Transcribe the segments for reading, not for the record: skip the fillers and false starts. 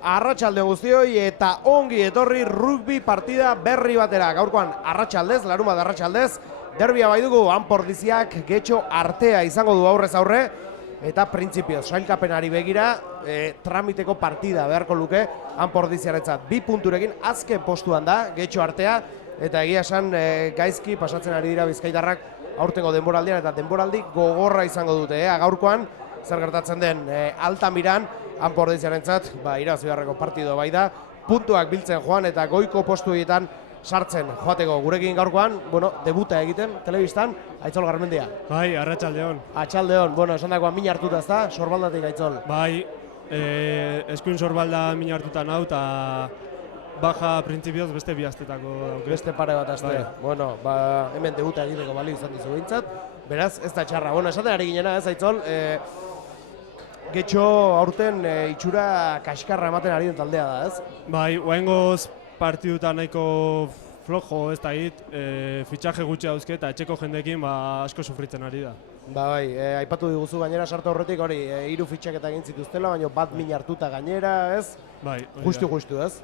Arratsalde guztioi eta ongi etorri rugby partida berri batera. Gaurkoan arratsaldez, larunbat arratsaldez, derbia bai dugu Anpordiziak Getxo Artea izango du aurrez aurre eta printzipioz sailkapenari begira tramiteko partida beharko luke Anpordiziarentzat. 2 punturekin azken postuan da Getxo Artea eta egia esan gaizki pasatzen ari dira bizkaitarrak aurtengo denboraldian eta denboraldi gogorra izango dute. Gaurkoan zer gertatzen den Altamiran Anpordiziarentzat irabazi beharreko partido bai da, puntuak biltzen joan eta goiko postuetan sartzen joateko gurekin gaurkoan, debuta egiten telebistan, Aitzol Garmendia. Bai, arratsaldeon. Atxaldeon, esan dagoan min hartuta ezta, sorbaldatik Aitzol. Bai, eskuin sorbalda min hartuta nau eta baja printzipioz beste bi astetako dauke. Beste pare bat aste. Bai. Hemen debuta egiteko balio izan dizu behintzat, beraz ez da txarra. Esaten ari ginena ez Aitzol, Getxo aurten itxura kaskarra ematen ari den taldea da, ez? Bai, oaingoz partiduta nahiko flojo ez da hit, fitxaje gutxi dauzke eta etxeko jendekin asko sufritzen ari da. Bai, aipatu diguzu gainera sartu horretik hori, 3 fitxaketa egin zituztela, baina bat min hartuta gainera, ez? Bai, justu, ez?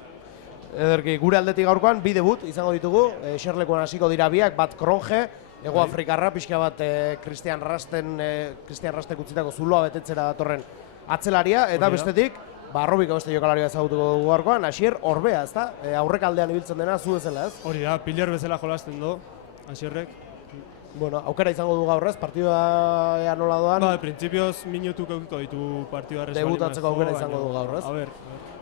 Ederki, gure aldetik gaurkoan, 2 debut izango ditugu, eserlekuan hasiko dira biak, bat Kronje, Ego Afrikarra, pixka bat Christian Rastek utzitako zuloa betetzera datorren atzelaria, eta bestetik, Robiko beste jokalaria ezagutuko dugu gaurkoan, Asier Orbea, ezta? Aurrekaldean ibiltzen dena, zu bezala, ez? Hori da, Pilar bezala jolasten du, Asierrek. Aukera izango du gaur, ez? Partidua ea nola doan. Ba, printzipioz minutuk eukiko ditu partidua resbalin. Debutatzeko aukera izango du gaur, ez? A ber.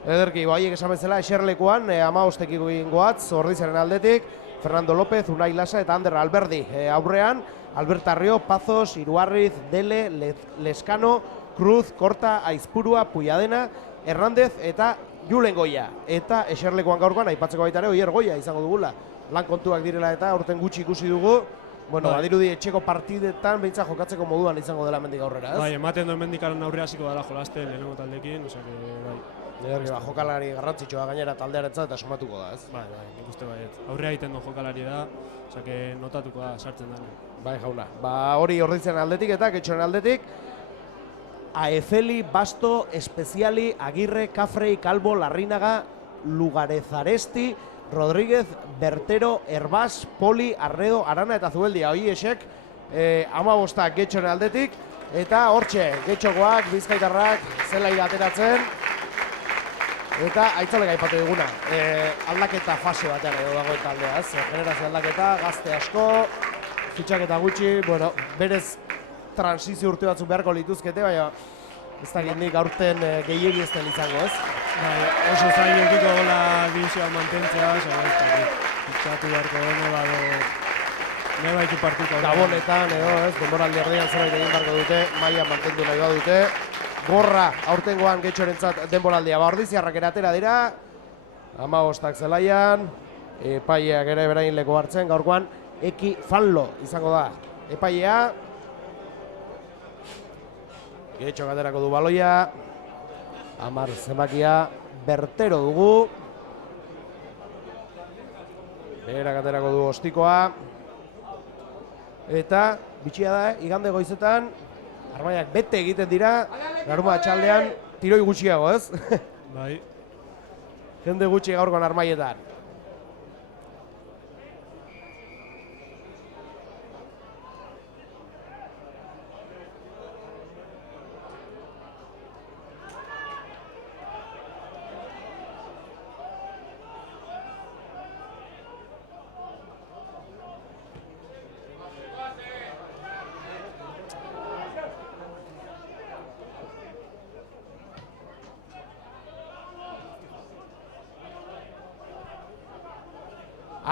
Ederki, haiek esan bezala, eserlekuan, 15 goatz, Ordizaren aldetik, Fernando López, Unai Lasa eta Ander Alberdi. Aurrean, Albert Arrio, Pazos, Iruarriz, Dele, Lescano, Cruz, Korta, Aizpurua, Puyadena, Hernández eta Julen Goia. Eta eserlekuan gaurkoan, aipatzeko baita ere, Oier Goia izango dugula. Lan kontuak direla eta aurten gutxi ikusi dugu. Badirudi etxeko partidetan behintzat jokatzeko moduan izango dela mendik aurrera, ez? Bai, ematen duen mendikaren aurrera hasiko dela jolasten lehenengo taldekin, bai. Jokalari garrantzitsua gainera taldearentzat eta somatuko da, ez? Bai, nik uste baiet. Aurrea egiten du jokalari da, notatuko da, sartzen da. Bai, jauna. Hori Ordiziaren aldetik eta Getxoren aldetik, Aefeli, Basto, Espeziali, Agirre, Kafrei, Calvo, Larrinaga, Lugarezaresti, Rodríguez, Bertero, Herbás, Poli, Arredo, Arana eta Zubeldia. Hoi esek, 15 Getxoren aldetik, eta hortxe, Getxokoak, Bizkaitarrak, zelai ateratzen, eta Aitzolek aipatu diguna, aldaketa fase batean edo dagoen taldea, ez? Generazio aldaketa, gazte asko, fitxaketa gutxi, berez transizio urte batzuk beharko lituzkete, baina ez da gindik aurten gehiegi ez den izango, ez? Bai, oso zain eukiko gola divisioan mantentzea, fitxatu beharko dene, nebaitu partiko. Gabonetan edo, ez? Denboraldi erdian zerbait egin beharko dute, maila mantendu nahi badute. Gorra aurtengoan Getxorentzat denboraldia. Ordiziarrak eratera dira, 15 zelaian, epaileak ere berain leku hartzen, gaurkoan Eki Fanlo izango da. Epailea, Getxo aterako du baloia, 10 zenbakia, Bertero dugu, berak aterako du ostikoa, eta bitxia da, igande goizetan, armaiak bete egiten dira, larunbat atxaldean tiroi gutxiago, ez? Bai. Jende gutxi gaurkoan armaietan.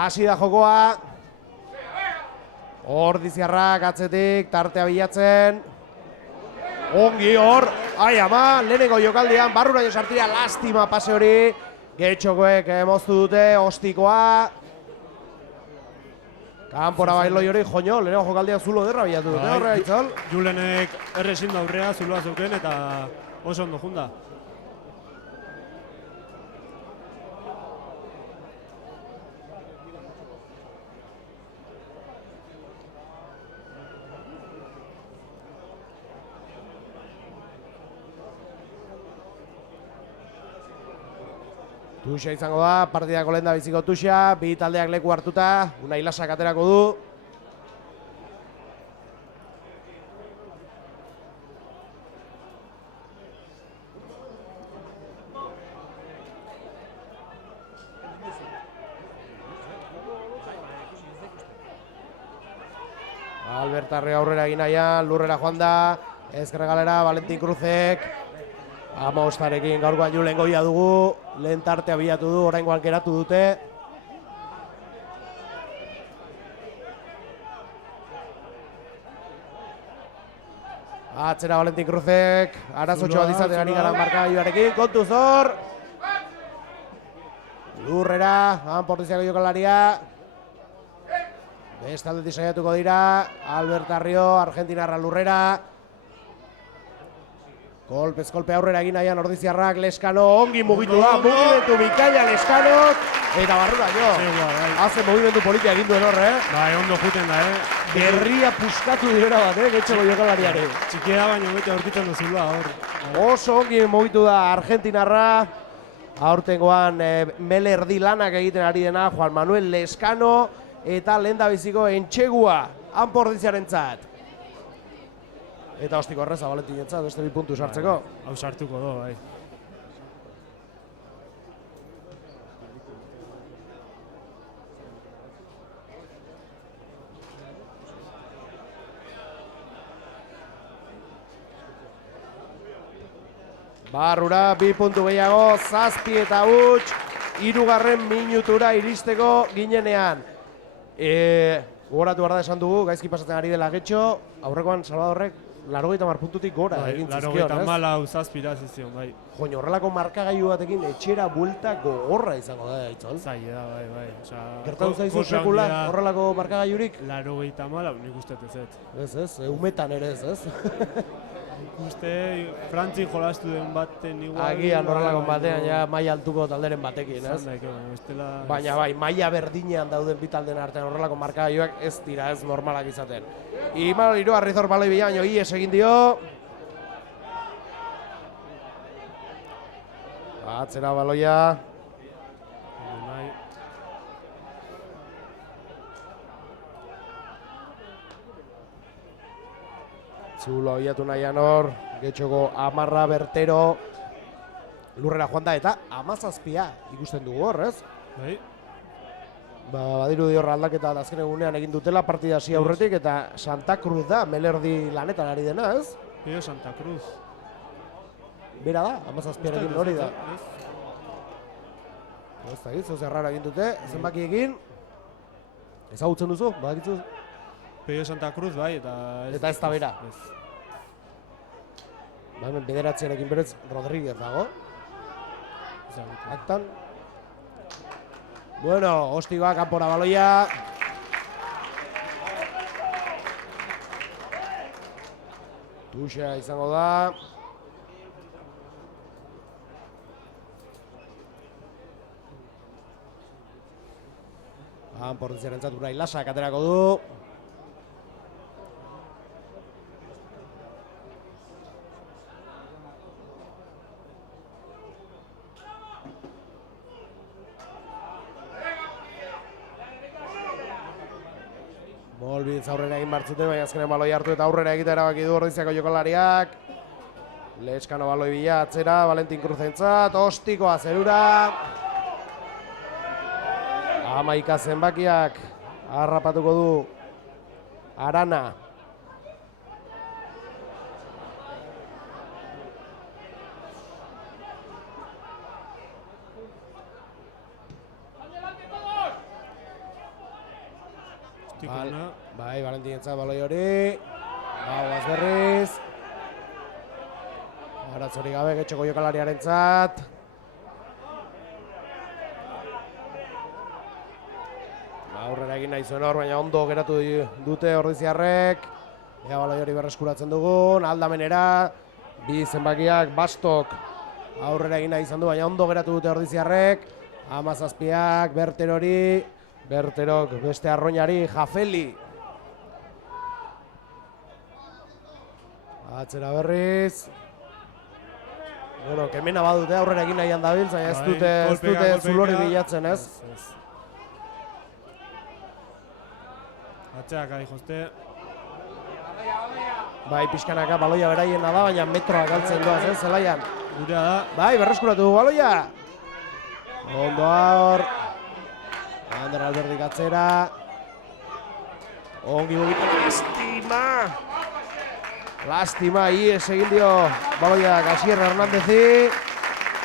Hasi da jokoa, Ordiziarrak atzetik, tartea bilatzen, ongi hor, lehenengo jokaldian, barruraino sartira, lastima pase hori, Getxokoek moztu dute, ostikoa, kanpora bailoi hori, joño, lehenengo jokaldian zulo derra bilatu dute, horre Aitzol. Julenek errezin da aurrea, zuloa zeuken eta oso ondo junda. Tuxa izango da, partidako lehen da biziko Tuxa, bi taldeak leku hartuta, Unai Lasak aterako du. Albert Arre aurrera egin nahian, lurrera joan da, ezkerre galera, Valentin Cruzek. Amaostarekin gaurkoan Julen Goia dugu, lehen tartea bilatu du, oraingoan geratu dute. Atzera Valentin Cruzek, arazotxo bat izaten ari gara markagailuarekin, kontuz hor. Lurrera, Portiziako jokalaria. Bestaldetik saiatuko dira, Albert Arrio, Argentinarra lurrera. Kolpez kolpe aurrera egin nahian Ordiziarrak, Leskano ongi mugitu da, mugimendu bikaina Leskanok. Eta barrura jo, haze mugimendu politia egin duen horre. Bai, ondo juten da, Gerria puskatu dira bat, getxeko jokalariari. Txikia baino bete aurkitzen duzula, hor. Oso ongi mugitu da Argentinarra. Aurtengoan melerdi lanak egiten ari dena, Juan Manuel Leskano. Eta lehen da biziko entxegua, Ordiziarentzat. Eta hostiko horreza Valentinentzat, beste bi puntu sartzeko. Hau sartuko do, bai. Barrura, bi puntu gehiago, 7 eta huts, 3. minutura iristeko ginenean. Gogoratu behar da esan dugu, gaizki pasatzen ari dela getxo, aurrekoan Salvadorrek 80 puntutik gora egin zizkion, ez? 84 zizion, bai. Join, horrelako markagailu batekin etxera buelta gogorra izango da, Aitzol. Zaila da, bai. Gertatu zaizu sekula horrelako markagailurik? 84, nik uste ez. Ez, umetan ere ez? Uste, Frantzin jolastu den baten igual... Agian horrelako batean, ja, maila altuko talderen batekin, ez? Baina bai, maila berdinean dauden bi taldeen artean horrelako markagailuak ez dira, ez normalak izaten. Imanol Iroa Arrizor baloi bila, baino ies egin dio. Atzera baloia. Zulo abiatu nahian hor, getxoko 10 Bertero lurrera joan da eta 17 ikusten dugu hor, ez? Bai. Badiru di hor aldaketa azken egunean egin dutela partida hasi aurretik eta Santa Cruz da melerdi lanetan ari dena, ez? Santa Cruz. Bera da, 17arekin hori da. Ez da gizu, zerrara egin dute, zenbakiekin. Ezagutzen duzu, badakitzu? Peio Santa Cruz, bai, eta ez da bera. Ba, hemen bederatzearekin berez Rodríguez dago. Aktan. Bueno, hostikoa kanpora baloia. Tuxa izango da. Portiziarentzat Unai Lasak aterako du. Molbitz aurrera egin bartzute, baina azkenen baloi hartu eta aurrera egita erabaki du Ordiziako jokalariak. Leskano baloi bila atzera, Valentin Cruzentzat, ostikoa zerura. 11 zenbakiak harrapatuko du Arana. Bai, Valentinentzat baloi hori. Gauaz berriz. Aratzori gabe getxoko jokalariarentzat. Aurrera egin nahi zuen hor, baina ondo geratu dute Ordiziarrek. Ea baloi hori berreskuratzen dugun, aldamenera. Bi zenbakiak Bastok aurrera egin nahi izan du, baina ondo geratu dute Ordiziarrek. 17ak Berterori. Berterok beste arroinari, Jafeli. Atzera berriz. Bueno, kemena badute aurrera egin nahian dabil, zain ez dute zulori bilatzen, ez? Atxeak ari jozte. Bai, pixkanaka baloia beraiena da, baina metroak galtzen doaz, ez, zelaian. Gurea da. Bai, berreskuratu du baloia. Ondo hor. Ander Alberdik atzera. Ongi mugitu, lastima, ies egin dio baloia Asier Hernandezi.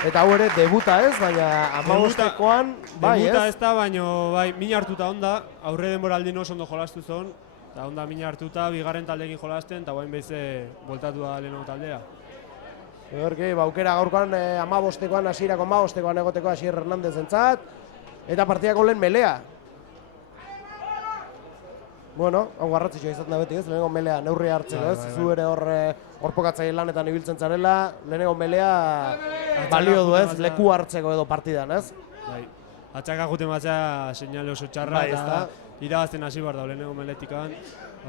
Eta hau ere debuta ez, baina 15koan, bai ez? Debuta ez da, baina bai, min hartuta onda, aurre denboraldin oso ondo jolastu zon. Eta onda min hartuta, bigarren taldeekin jolasten, eta guain behize bueltatu da lehenago taldea. Horki, aukera gaurkoan 15koan, hasierako 15koan egoteko Asier Hernandez entzat. Eta partidako lehen melea. Bueno, hau garrantzitsua izaten da beti ez, lehenengo melea neurria hartzen ez, zu ere horpokatzaile lanetan ibiltzen zarela, lehenengo melea balio du ez, leku hartzeko edo partidan ez. Bai, atxaka juten batzea seinale oso txarra eta irabazten hasi behar da lehenengo meletikan,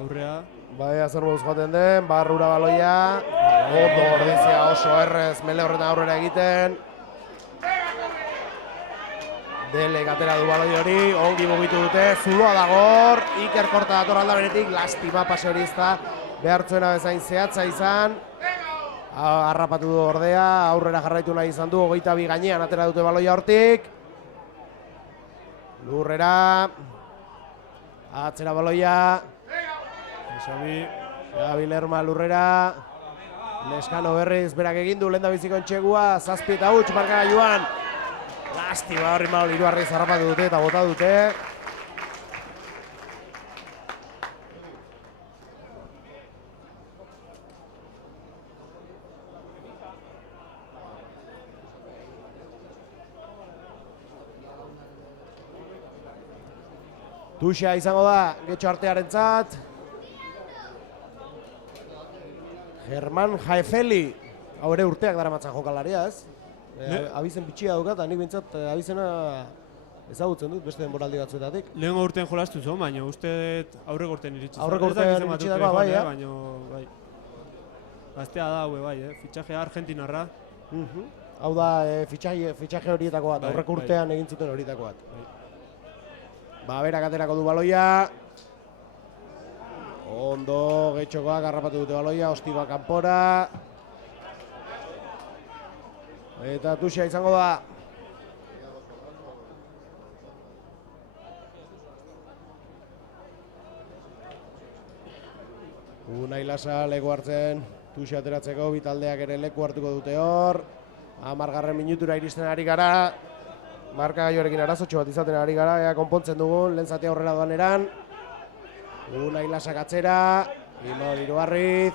aurrea. Bai, zer moduz joaten den, barrura baloia, ondo ordizia oso errez mele horretan aurrera egiten. Delek atera du baloi hori, ongi mugitu dute, zuloa dagor, Iker Korta dator alda beretik, lastima pase hori izta, behartzuena bezain zehatza izan. Harrapatu du ordea, aurrera jarraitu nahi izan du, 22 gainean atera dute baloia hortik. Lurrera, atzera baloia. Xabi Lerma lurrera. Leskano berriz berak egin du, lehen da biziko entxegua, 7 eta huts markagailuan. Lastima horri mal hiruarriz harrapatu dute eta bota dute. Tuxa izango da Getxo artearentzat. Germán Jaefeli, hau ere urteak daramatzan jokalaria ez? Abizen bitxia daukat, nik bintzat abizena ezagutzen dut beste denboraldi batzuetatik. Lehengo urtean jolastu zuen, baina uste aurreko urtean iritsi. Aurreko urtean iritsi dagoa, bai, baina bai. Gaztea da, bai, fitxajea argentinarra. Hau da, fitxaje horietako bat, aurreko urtean egin zuten horietako bat. Berak aterako du baloia. Ondo, Getxokoak harrapatu dute baloia, Ostiba kanpora. Eta Tuxa izango da. Unai Lasa leku hartzen, Tuxa ateratzeko, bi taldeak ere leku hartuko dute hor. 10. minutura iristen ari gara. Markagailuarekin arazotxo bat izaten ari gara, ea konpontzen dugun, lehen zatea aurrera doan eran. Unai Lasak atzera, Imon Iruarriz.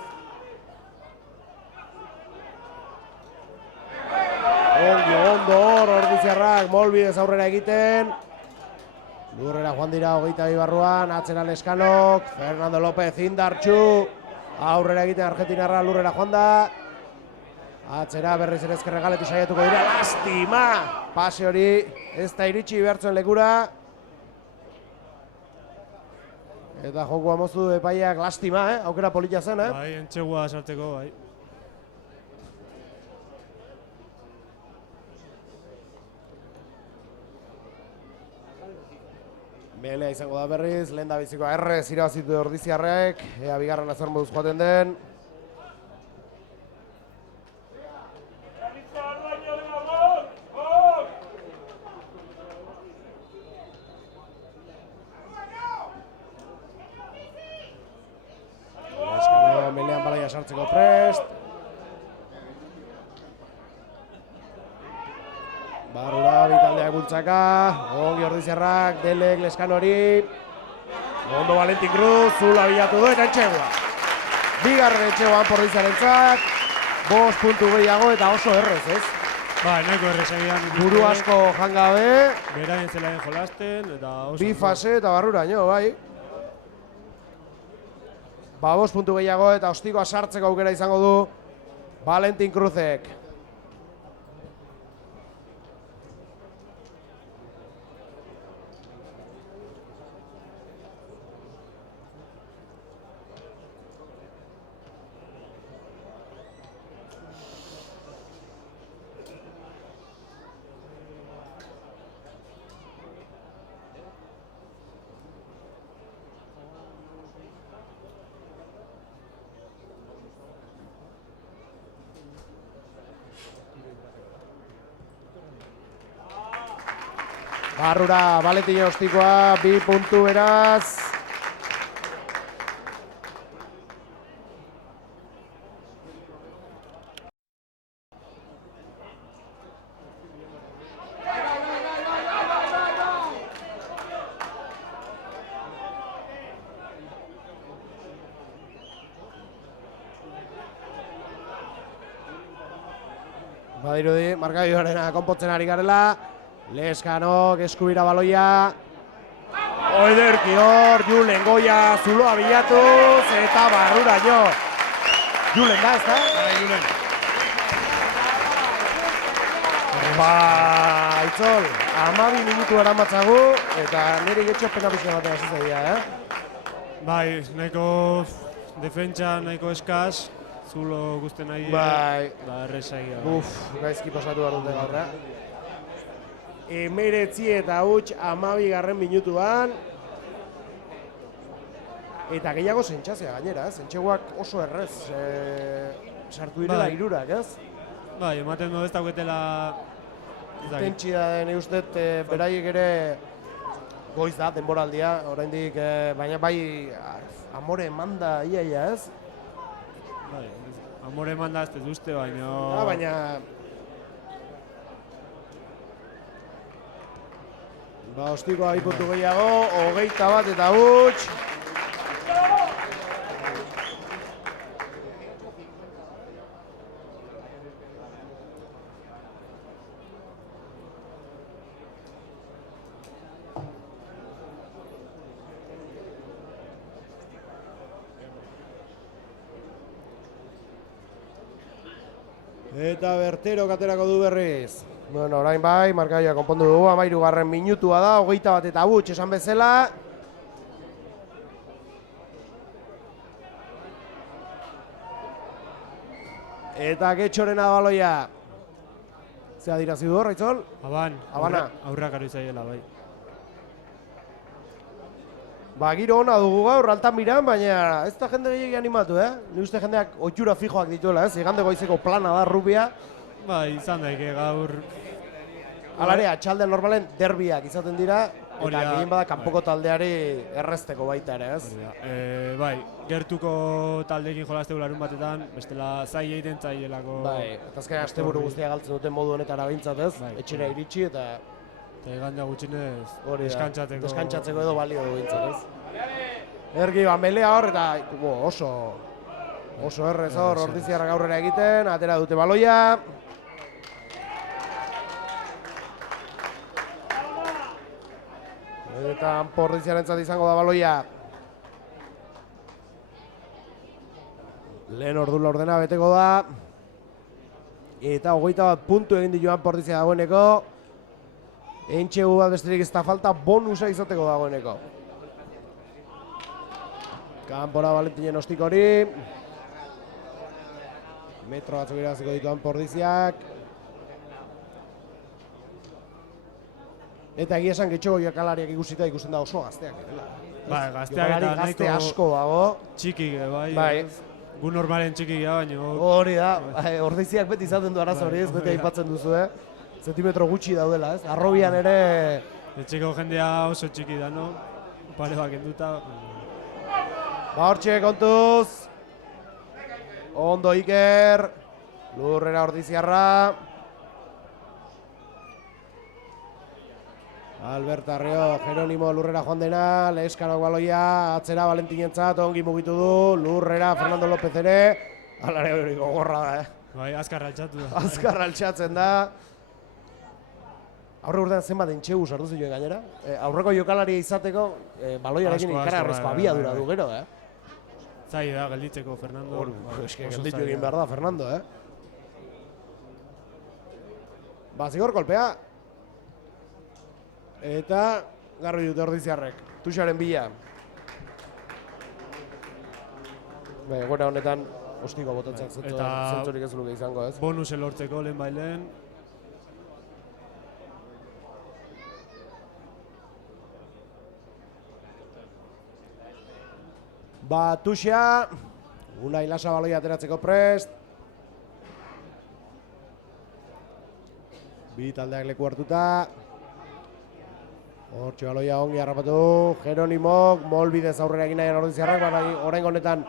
Ondo hor, ordiziarrak, molbidez aurrera egiten. Lurrera joan dira 22 barruan, atzera Leskanok, Fernando López indartxu. Aurrera egiten argentinarra lurrera joan da. Atzera berriz ere ezkerre galetik saiatuko dira, lastima! Pase hori ez da iritsi behartzen lekura. Eta jokua moztu du epaiak lastima, aukera polita zen, Bai, entxegua sartzeko, bai. Melea izango da berriz, lehen da bizikoa errez irabazitu ordiziarrek, ea bigarren azer moduz joaten den. Eskano melean balaia sartzeko prest. Barrura bitaldeak bultzaka, ongi ordiziarrak, Delek, Leskanori. Ondo Valentin Cruz, zula bilatu du eta entxegua. Bigarren entxegoan pordiziarentzat, 5 puntu gehiago eta oso errez, ez? Ba, nahiko errez egian. Buru asko jangabe. Beraien zelaien jolasten eta oso. Bi fase eta barruraino, bai. 5 puntu gehiago eta ostikoa sartzeko aukera izango du Valentin Cruzek. Barrura Valentin Ostikoa, 2 puntu beraz. Badirudi, markagailuarena konpontzen ari garela. Leskanok eskubira baloia. Oiderki hor, Julen Goia zuloa bilatuz eta barrura jo. Julen da, ez da? Julen. Ba, Aitzol, 12 minutu eramatzagu eta niri getxo pena pixka batean hasi zaila, Bai, nahiko defentsa nahiko eskaz, zulo guztien nahi. Bai. Da errezagia. Gaizki pasatu behar dute gaur, 19 eta huts 12 minutuan. Eta gehiago zentxazea gainera, zentxeguak oso errez sartu direla hirurak, ez? Bai, ematen du ez dauketela... Tentsia den eustet, beraiek ere goiz da, denboraldia, oraindik, baina bai amore emanda iaia, ez? Bai, amore emanda ez duzte, baina... Baina... Ba, Ostikoa 2 puntu gehiago, 21 eta huts. Eta Bertero katerako du berriz. Bueno, orain bai, markaia konpondu dugu, 13 minutua da, 21 eta huts esan bezala. Eta Getxorena baloia. Zea dirazi du hor, Aitzol? Abana. Aurrak ari zaiela, bai. Ba, giro ona dugu gaur, Altamiran, baina ez da jende gehiagi animatu, Ni uste jendeak oitxura fijoak dituela, igande goizeko plana da rubia. Bai, izan daike gaur... Alare, atxaldean normalen derbiak izaten dira, eta gehien bada kanpoko taldeari errezteko baita ere, ez? Bai, gertuko taldeekin jolaztegu larun batetan, bestela zai egiten zaielako... Bai, eta azken asteburu guztia galtzen duten modu honetara behintzat, ez? Etxera iritsi eta... Eta igandea gutxinez deskantzatzeko... Deskantzatzeko edo balio du behintzat, ez? Ergi, melea hor, eta oso errez hor, Ordiziarrak aurrera egiten, atera dute baloia. Eta Ordiziarentzat izango da baloia. Lehen ordu laurdena beteko da. Eta 21 puntu egin dituan Ordizia dagoeneko. Entxegu bat besterik ez da falta, bonusa izateko dagoeneko. Kanpora Valentinen Ostikori. Metro batzuk irabaziko dituan Ordiziak. Eta egia esan Getxoko jokalariak ikusita ikusten da oso gazteak direla. Bai, gazteak eta gazte asko dago. Txikik, Bai. Gu normalen txikik da, baina... Hori da, Ordiziak beti izaten du arazo hori ez, beti aipatzen duzu, Zentimetro gutxi daudela, ez? Arrobian ere... Etxeko jendea oso txiki da, no? Pare bak enduta... Ba hortxe kontuz. Ondo Iker. Lurrera Ordiziarra. Albert Arreo, Jeronimo lurrera joan dena, Leskanok baloia, atzera Valentinentzat, ongi mugitu du, lurrera Fernando López ere, alare hori gogorra da, Bai, azkar altxatu da. Azkar altxatzen da. Aurre urtean zenbat entxegu sartu zituen gainera. Aurreko jokalaria izateko, baloiarekin ikaragarrizko abiadura du gero, Zai da, gelditzeko, Fernando. Eske gelditu egin behar da, Fernando, Ba, zigor kolpea. Eta garbi dute Ordiziarrek, Tuxaren bila. Gora honetan, Ostiko botatzak zentzurik ez luke izango, ez? Bonuse lortzeko lehen bailen. Ba, Tuxa, Unai Lasa baloia ateratzeko prest. Bi taldeak leku hartuta. Hortxe baloia ongi harrapatu, Jeronimok, molbidez aurrera egin nahian ordiziarrak, baina orain honetan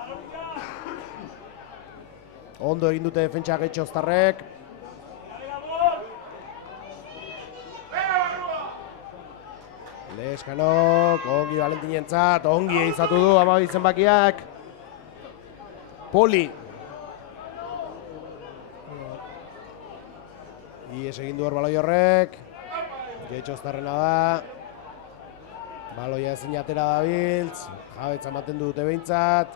ondo egin dute defentsa Getxoztarrek. Leskanok, ongi Valentinentzat, ongi eizatu du amabi zenbakiak. Poli. Ies egin du hor baloi horrek. Getxoztarrena da. Baloia ezin atera dabiltz. Jabetza ematen dute behintzat.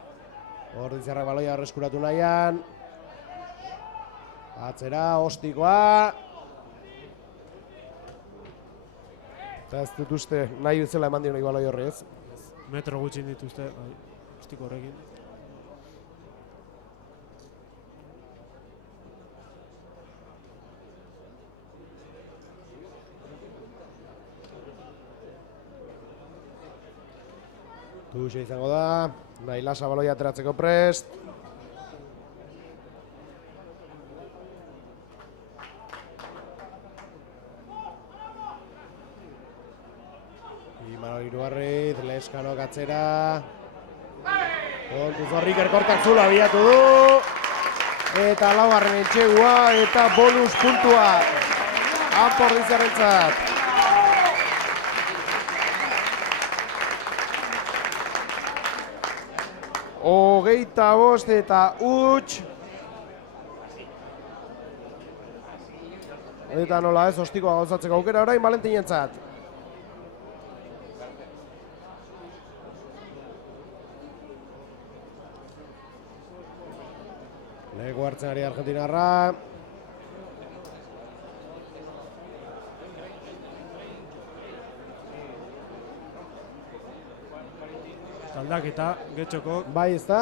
Ordiziarrak baloia arreskuratu nahian. Atzera, ostikoa. Eta ez dut uste nahi bezala eman dionik baloi horri ez. Metro gutxin dituzte, bai, ostiko horrekin. Tuxe izango da, nahi lasa baloia ateratzeko prest. Imanol Iruarriz, Leskanok atzera. Kontuz horrik erkortak zula abiatu du. Eta laugarren Etxegua eta bonus puntua. Anpordiziarrentzat. Hogeita bost eta huts. Eta nola ez, ostikoa gauzatzeko aukera orain Valentinentzat. Lego hartzen ari Argentinarra. Aldaketa, Getxoko. Bai, ez da,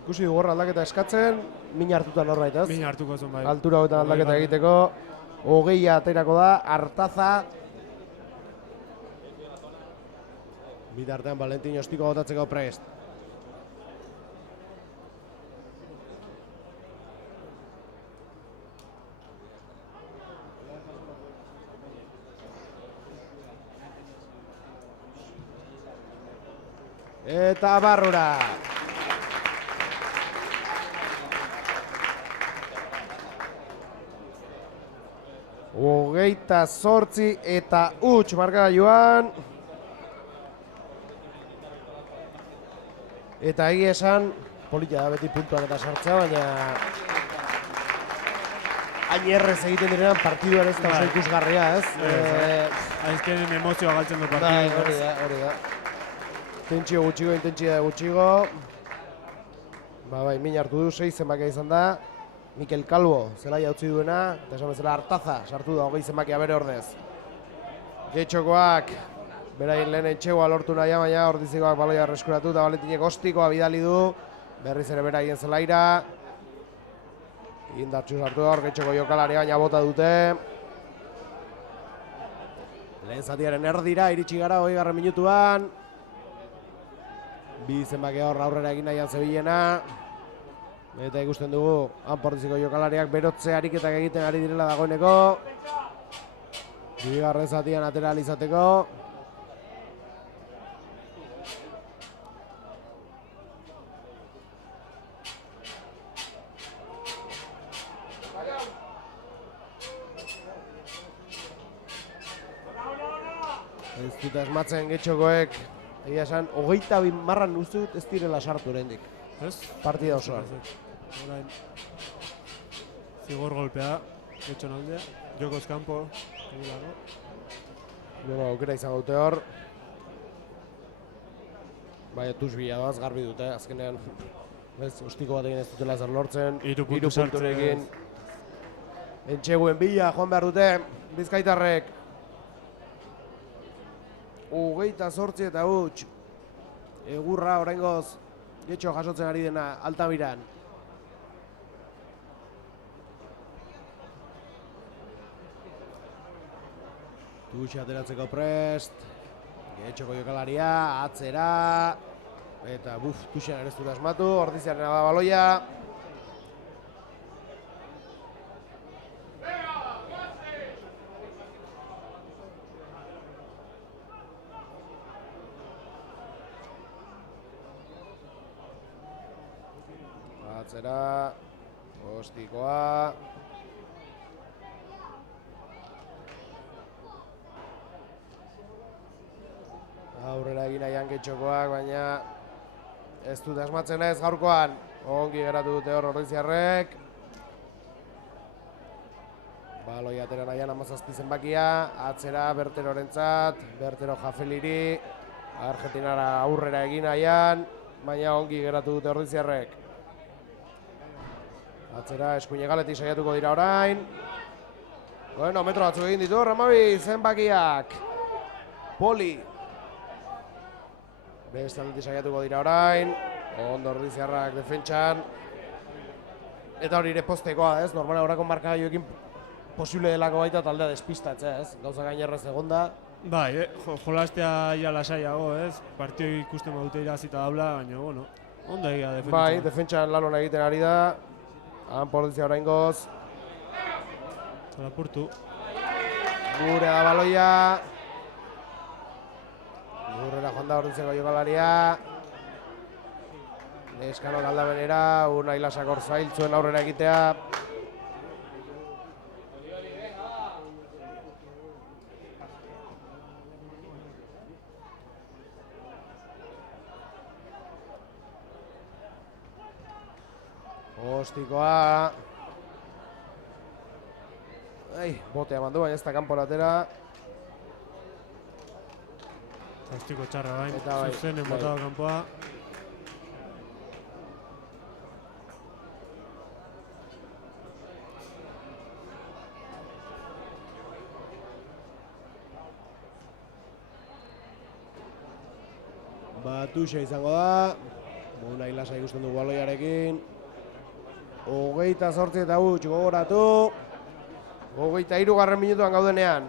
ikusi dugu aldaketa eskatzen, min hartuta norbait, ez? Min hartuko zuen bai. Altura hogetan aldaketa egiteko, hogeia aterako da, Artaza. Bitartean Valentin ostiko botatzeko prest. Eta barrura. Hogeita zortzi eta huts markagailuan. Eta egia esan, politia da beti puntuak eta sartzea, baina hain errez egiten direnan partiduan ez da oso ikusgarria, ez? Aizkenen emozioa galtzen du partidu. Hori da. Tentsio gutxigo, intentsitate gutxigo. Bai, min hartu du, 6 zenbakia izan da. Mikel Calvo, zelaia utzi duena, eta esan bezala Artaza, sartu da 20 zenbakia bere ordez. Getxokoak, berain lehen Etxegoa lortu nahi, baina ordizikoak baloia arreskuratu, eta Valentinek ostikoa bidali du. Berriz ere beraien zelaira. Indartxu sartu hor, Getxoko jokalari baina bota dute. Lehen zatiaren erdira, iritsi gara 20. minutuan. Bi zenbakia hor aurrera egin nahian zebilena. Eta ikusten dugu, Anportiziko jokalariak berotze ariketak egiten ari direla dagoeneko. Bigarren zatian atera izateko. Ez dut asmatzen Getxokoek. Egia esan, 22 marran uste dut ez direla sartu oraindik. Ez? Partida osoan. Orain, zigor golpea, Getxon aldea, jokoz kanpo, egilako. Bueno, aukera izango dute hor. Baina tuz bila doaz, garbi dute, azkenean. Ez, ostiko batekin ez dutela zer lortzen. Hiru puntu punturekin. Entxeguen bila, joan behar dute, Bizkaitarrek. Hogeita zortzi eta huts. Egurra oraingoz Getxo jasotzen ari dena Altamiran. Tuxe ateratzeko prest. Getxoko jokalaria, atzera. Eta Tuxean ere ez dut asmatu, ordiziaren da baloia. Atzera, ostikoa. Aurrera egin nahian getxokoak, baina ez dut asmatzen ez gaurkoan. Ongi geratu dute hor ordiziarrek. Baloi atera nahian 17 zenbakia, atzera Berterorentzat, Bertero Jafeliri, Argentinara aurrera egin nahian, baina ongi geratu dute ordiziarrek. Atzera eskuinegaletik saiatuko dira orain. Bueno, metro batzuk egin ditu, Ramabi zenbakiak. Poli. Beste aldetik saiatuko dira orain. Ondo ordiziarrak defentsan. Eta hori ere postekoa, ez? Normala horako markagailuekin posible delako baita taldea despistatzea, ez? Gauza gainerrez egonda. Bai, jolastea ja lasaiago, ez? Partio ikusten badute irazita daula, baina, bueno, ondo egia defentsan. Bai, defentsan lan hona egiten ari da. Han polizia orain goz. Lapurtu. Gure da baloia. Gurrera joan da ordiziako jokalaria. Eskano galdabenera, Unai Lasakor zailtzuen aurrera egitea. Ostikoa. Botea mandu, baina ez da kanpora atera. Ostiko txarra bain, Eta bai, zuzenen bai. botado kanpoa. Batuxa izango da. Unai Lasa ikusten dugu baloiarekin. 28 eta huts gogoratu. 23. minutuan gaudenean.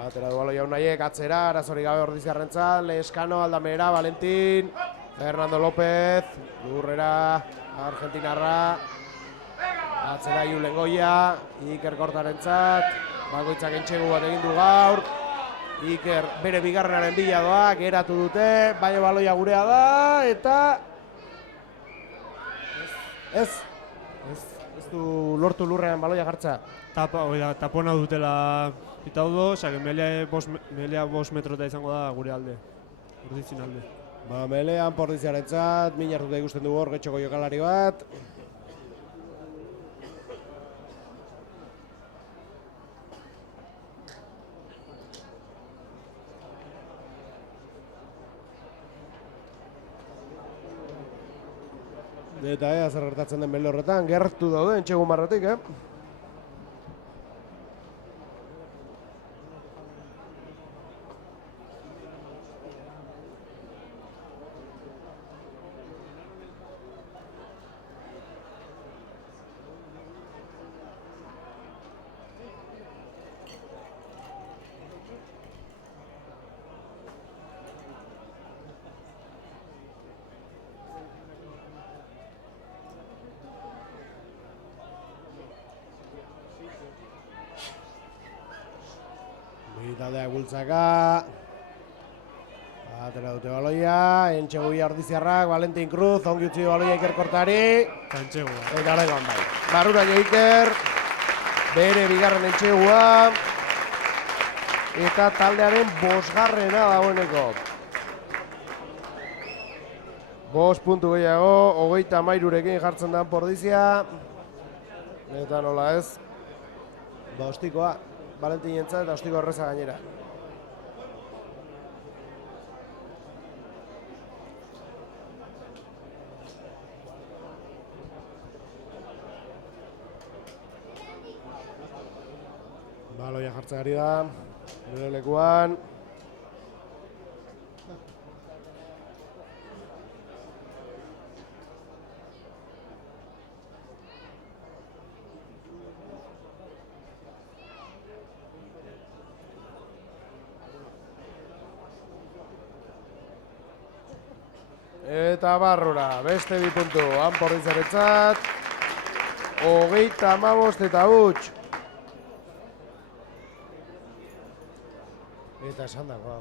Atera du baloia Unaiek, atzera, arazorik gabe ordiziarrentzat, Leskano, Aldamera, Valentin, Fernando López, Lurrera, Argentinarra, atzera Julen Goia, Iker Kortarentzat, bakoitzak entxegu bat egin du gaur, Iker bere bigarrenaren bila doa, geratu dute, baina baloia gurea da, eta... Ez du lortu lurrean baloia jartza. Tapona dutela pitaudo, osea, melea 5 metrota izango da gure alde, ordizien alde. Ba, melean pordiziarentzat, min hartuta ikusten dugu hor getxoko jokalari bat. Eta zer gertatzen den mele horretan, gertu daude entxegun barretik, Taldeak bultzaka. Atera dute baloia, entxeguia ordiziarrak, Valentin Cruz, ongi utzi baloia Iker Kortari. Entxegua. Eta horregoan bai. Barrura Iker, bere bigarren entxegua. Eta taldearen 5. dagoeneko. 5 puntu gehiago, 33rekin jartzen da Pordizia. Eta nola ez. Ba, ostikoa. Valentin jentzat eta ostiko horreza gainera. Baloia jartzen ari da, nire lekuan. Eta barrura, beste 2 puntu, Anporrizaretzat. 35 eta huts. Eta esan dago,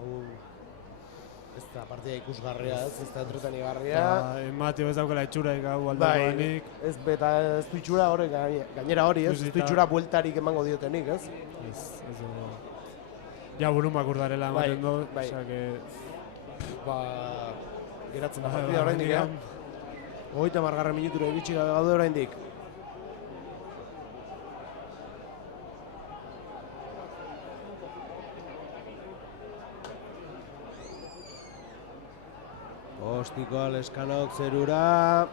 ez da partida ikusgarria, ez da entretenigarria. Ematio ez daukela itxuraik hau aldakoanik. Ez du itxura hori, gainera hori, ez du itxura bueltarik emango diotenik, ez? Ja burumak urdarela ematen du, geratzen da partida oraindik, 30 minutura iritsi gaude oraindik. Ostiko Leskanok zerura.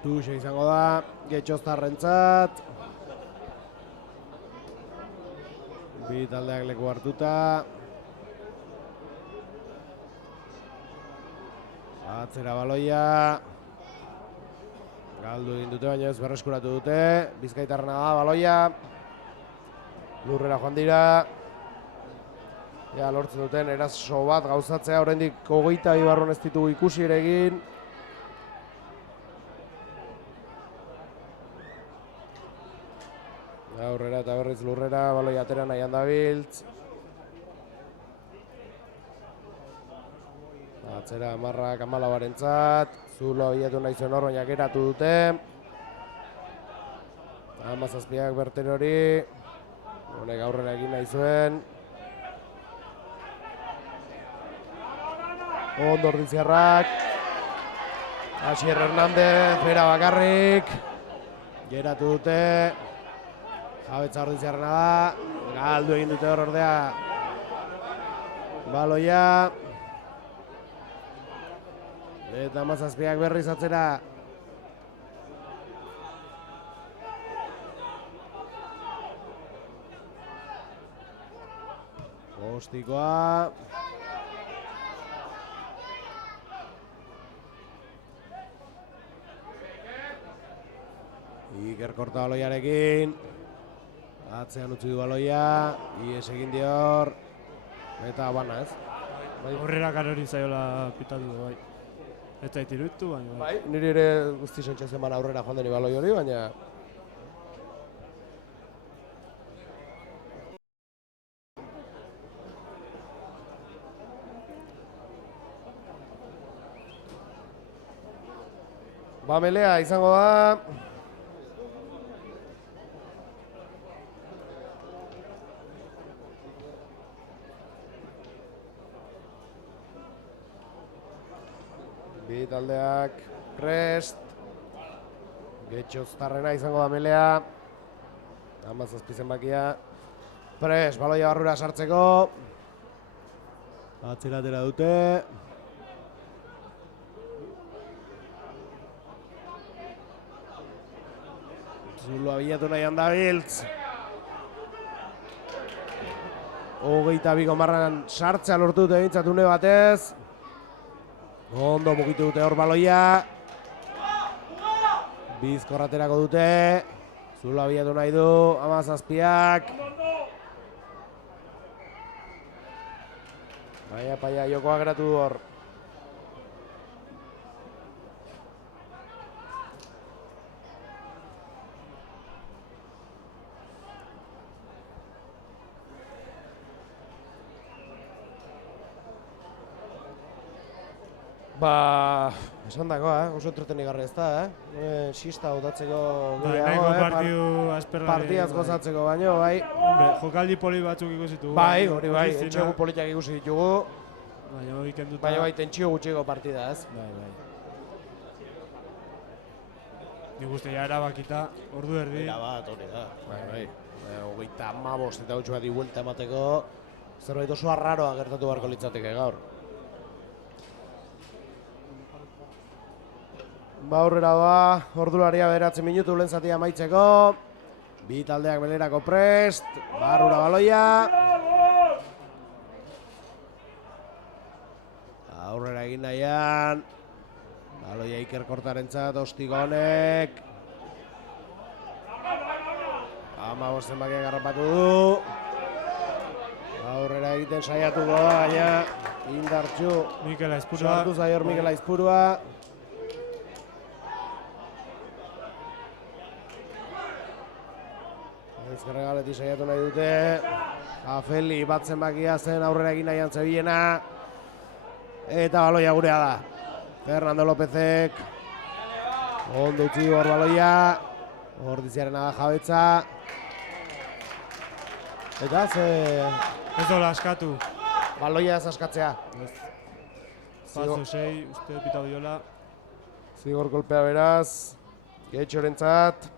Tuxe izango da, Getxoztarrentzat. Bi taldeak leku hartuta. Atzera baloia. Galdu egin dute, baina ez berreskuratu dute. Bizkaitarrena da baloia. Lurrera joan dira. Ja, lortzen duten eraso bat gauzatzea, oraindik 22 barrun ez ditugu ikusi ere egin. Aurrera eta berriz lurrera, baloi atera nahian dabiltz. Atzera Amarrak Amalabarentzat, Zulo bilatu nahi zuen hor, baina geratu dute. 17ak Berten hori, honek aurrera egin nahi zuen. Ondo Ordiziarrak, Asier Hernández, bera bakarrik, geratu dute. Jabetza Ordiziarrena da, galdu egin dute hor ordea baloia. Eta 17ak berriz atzera. Ostikoa. Iker Korta baloiarekin. Atzean utzi du baloia, ies egin dior, eta bana ez. Horrera karori zaiola pitatu du, bai. Ez zait iruditu, baina bai. Niri ere guzti sentsazioan bana aurrera joan deni baloi hori, baina... Melea izango da. Bi taldeak prest. Getxoztarrena izango da Melea. 17 zenbakia. Prest, baloia barrura sartzeko. Atzeratera dute. Zuloa bilatu nahian dabiltz. 22 marran sartzea lortu dute behintzat une batez. Ondo mugitu dute hor baloia. Bizkorraterako dute. Zuloa bilatu nahi du, 17ak. Paia, jokoa geratu du hor. Esan dako, oso entretenigarria ez da, Sista botatzeko nahiko partidu aspergarri. Partiaz gozatzeko baino, bai. Jokaldi poli batzuk ikusitu. Bai, hori bai, etxegu politiak ikusi ditugu. Baina bai, tentsio gutxiko partida, ez? Bai. Nik uste ja erabakita, ordu erdi. Erabat, hori da. Bai. 35 eta 8 bat buelta emateko, zerbait oso arraroa gertatu beharko litzateke gaur. Aurrera doa, ordularia 9 minutu lehen zatia amaitzeko. Bi taldeak belerako prest, barrura baloia. Aurrera egin nahian. Baloia Iker Kortarentzat, Ostigonek. 15 zenbakiak harrapatu du. Aurrera egiten saiatuko da, baina indartxu. Mikel Aizpurua. Sartu zaior Mikel Aizpurua. Ezkerregaletik saiatu nahi dute. Afeli bat zenbakia zen aurrera egin nahian zebilena. Eta baloia gurea da. Fernando Lópezek. Ondo utzi hor baloia. Ordiziarena da jabetza. Eta ze... Ez dola askatu. Baloia ez askatzea. Paso 6, uste pitau diola. Zigor kolpea beraz. Getxorentzat.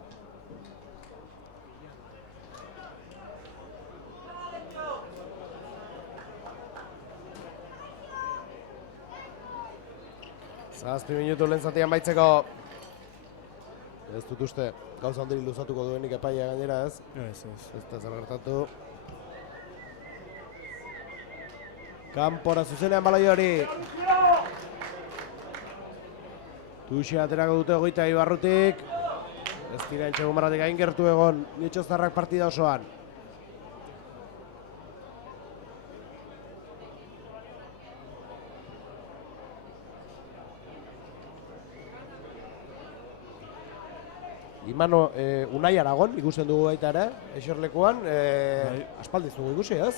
Zazpi minutu lehen zatian baitzeko. Ez dut uste, gauza handiri luzatuko duenik epaia gainera ez? Ez. Ez da zer gertatu. Kanpora zuzenean baloi hori. Tuxe aterako dute 22 barrutik. Ez dira entxegun barratik hain gertu egon Getxoztarrak partida osoan. Imano, Unai Aragon ikusten dugu baita ere, eserlekuan, aspaldiz dugu ikusi, ez?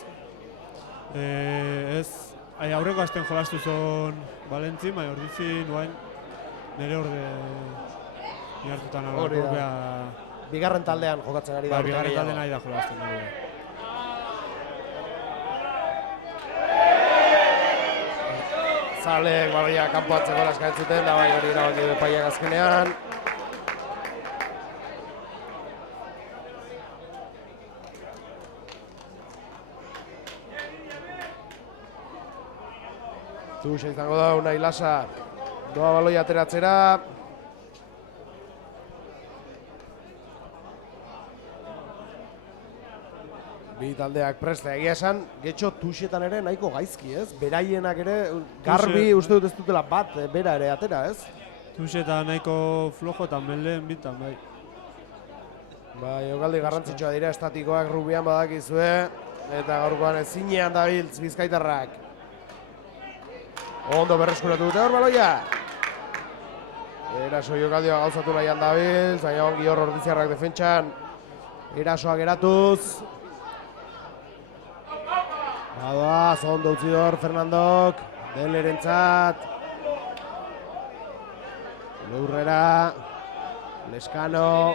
Ez, aurreko asten jolastu zon Valentzi, bai ordizi nuen nire orde miartutan alba. Bigarren taldean jokatzen ari da. Bigarren taldean ari da jolasten. Zalek baloia kanpoatzeko laskaetzuten, da bai hori erabaki du epaiak azkenean. Tuxe izango da, Unai Lasa doa baloia ateratzera. Bi taldeak preste egia esan, Getxo Tuxetan ere nahiko gaizki, ez? Beraienak ere, garbi uste dut ez dutela bat, bera ere atera, ez? Tuxetan nahiko flojo eta meleen bitan, bai. Bai, jokaldi garrantzitsua dira estatikoak rubian badakizue, eta gaurkoan ezinean dabiltz Bizkaitarrak. Ondo berreskuratu dute hor baloia. Eraso jokaldioa gauzatu nahian dabiltz, baina ongi hor Ordiziarrak defentsan. Erasoak eratuz. Badoaz, ondo utzi hor Fernandok, Delerentzat. Lurrera, Lescano.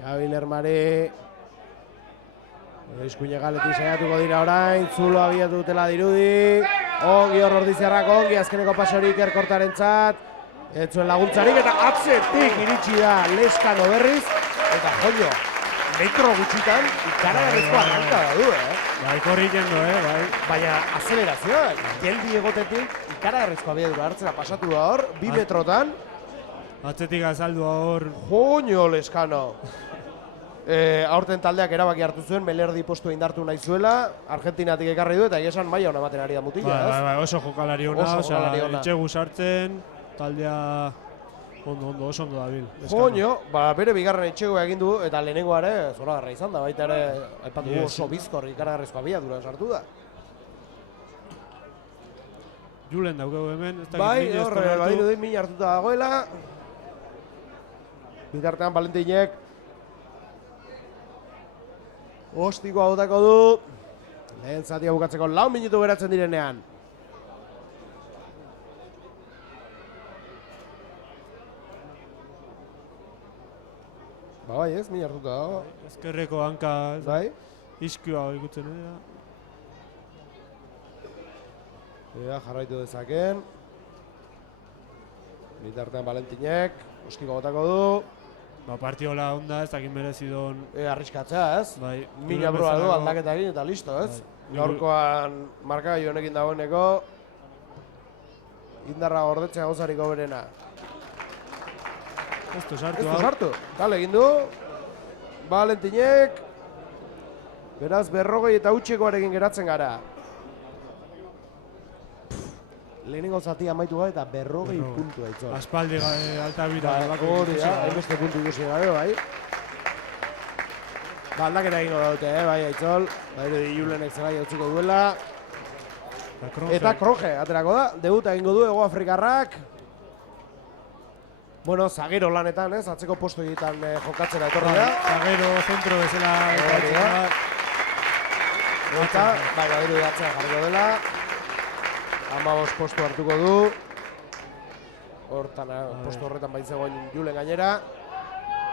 Javi Lermari. Eskuine galetik saiatuko dira orain, Zulo abiatu dutela dirudi. Ongi hor Ordiziarrak ongi, azkeneko pasori Iker Kortarentzat. Ez zuen laguntzarik eta atzetik iritsi da Lescano berriz. Eta joño, metro gutxitan ikaragarrizko arranka da du, Bai, korri jendo, bai. Baina azelerazioa, geldi egotetik ikaragarrizko abiadura hartzera pasatu da hor, 2 metrotan. Atzetik azaldua hor. Joño Lescano. Aurten taldeak erabaki hartu zuen, Melerdi postua indartu nahi zuela, Argentinatik ekarri du eta esan maila hona ematen ari da mutila, ez? Bai, oso jokalari hona, etxegu sartzen, taldea oso ondo dabil. Joño, bere bigarren etxegoa egin du eta lehenengoa ere zoragarra izan da, baita ere aipatu du oso bizkor ikaragarrizko abiaduran sartu da. Julen daukegu hemen, ez da Bai, horre, badiru din min hartuta dagoela. Bitartean Valentinek ostikoa botako du. Lehen zatia bukatzeko 4 minutu geratzen direnean. Bai, ez, min hartuta dago. Ezkerreko hanka Bai. iskua ikutzen dira. Jarraitu dezaken. Bitartean Valentinek ostikoa botako du. Partiola onda, ez dakit merezidon... Arriskatzea, ez? Bai. Mina proa du aldaketa egin eta listo, ez? Gaurkoan markagailu honekin dagoeneko indarra gordetzea gauzarik hoberena. Ez du sartu. Ez du sartu. Kale, egin du. Valentinek. Beraz, 48ekoarekin geratzen gara. Lehenengo zatia amaitu gara eta 40 puntu aitzol. Aspaldi alta bira. Hori da, hainbeste puntu ikusi gabe, bai. Aldaketa egingo daute, bai, aitzol. Baina Julenek zelai utziko duela. Eta Kroge, aterako da. Debuta egingo du Hego Afrikarrak. Bueno, zaguero lanetan, ez? Atzeko posto egiten jokatzera etorri da. Zaguero, zentro bezala. Eta, bai, badiru datzea jarriko dela. 15 postu hartuko du. Hortan, postu horretan baitzegoen Julen gainera.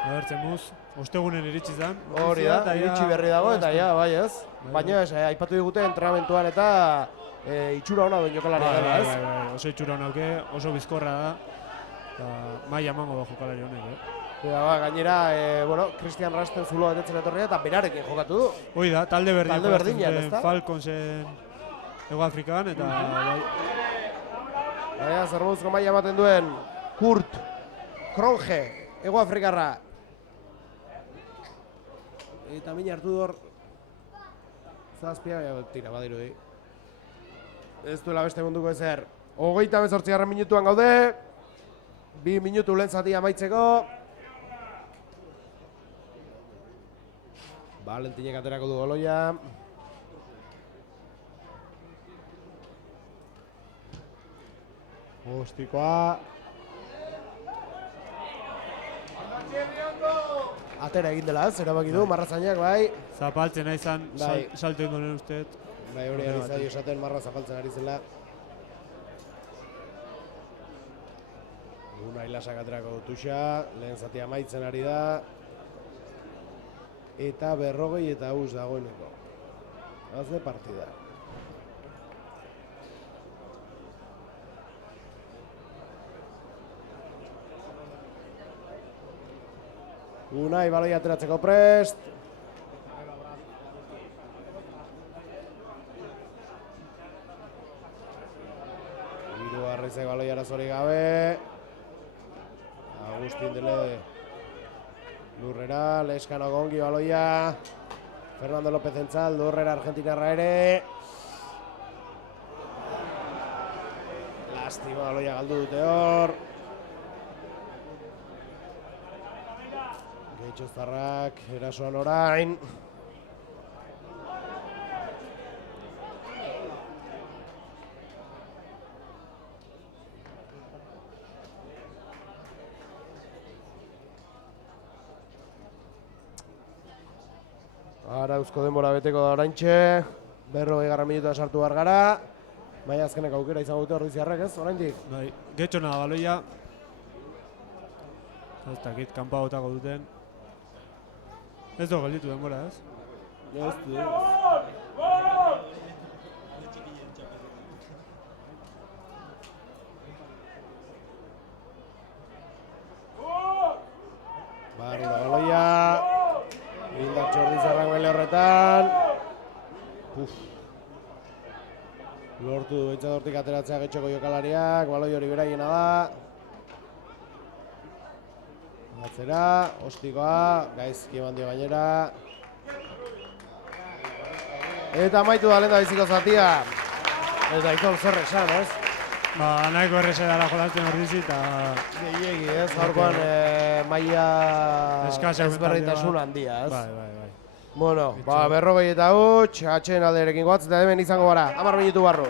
Abertzen muz, ostegunen iritsi zen. Hori da, iritsi berri dago eta ja, bai ez. Baina, aipatu digute entrenamentuan eta itxura hona duen jokalaria dela, ez? Bai, oso itxura honauke, oso bizkorra da. Maia emango da jokalari honek, Gainera, Christian Rasten zulo betetzen etorria eta berarekin jokatu du. Hoi da, talde berdinean, ez da? Falconsen Hego Afrikan eta Baina, zerbuzko maia ematen duen Kurt Kroge, Hego Afrikarra. Eta mina hartu dor Zazpia, tira, badirudi. Ez duela beste munduko ezer. 28. minutuan gaude. 2 minutu lehen zati amaitzeko. Valentinek aterako du goloia. Ostikoa. Atera egin dela ez, erabaki du, marrazainak, bai. Zapaltzen nahi zan, saltu egin donen usteet. Bai, hori ari zaio esaten marra zapaltzen ari zela. Una hilasak aterako dutuxa, lehen zati amaitzen ari da. Eta 40 eta us dagoeneko. Haze partida. Unai baloia ateratzeko prest. Hiru Arraizek baloia arazorik gabe. Agustin Dele Lurrera, Leskano gongi baloia. Fernando López Entzal, Lurrera Argentinarra ere. Lastima baloia galdu dute hor. Geitxoztarrak erasoan orain. Arauzko denbora beteko da oraintxe. 40 minutuan sartu behar gara. Baina azkenek aukera izango dute Ordiziarrek, ez? Oraindik? Bai, getxona da baloia. Ez dakit, kanpa botako duten. Ez dugu gelditu denbora, ez? Ez du. Barru da baloia. Indartxo Ordizarrak bele horretan. Lortu du behitzadortik ateratzea getxoko jokalariak. Baloi hori beraiena da. Atzera, ostikoa, gaizki eman dio gainera. Eta amaitu da lehen da biziko zatia. Eta ikon zer esan, ez? Nahiko erreze dara jolazten Ordizi eta... Gehiegi, ez? Gaurkoan maila ezberdintasun handia, ez? Bai. Bueno, 40 eta huts, atxeen alderekin goatz eta hemen izango gara. 10 minutu barru.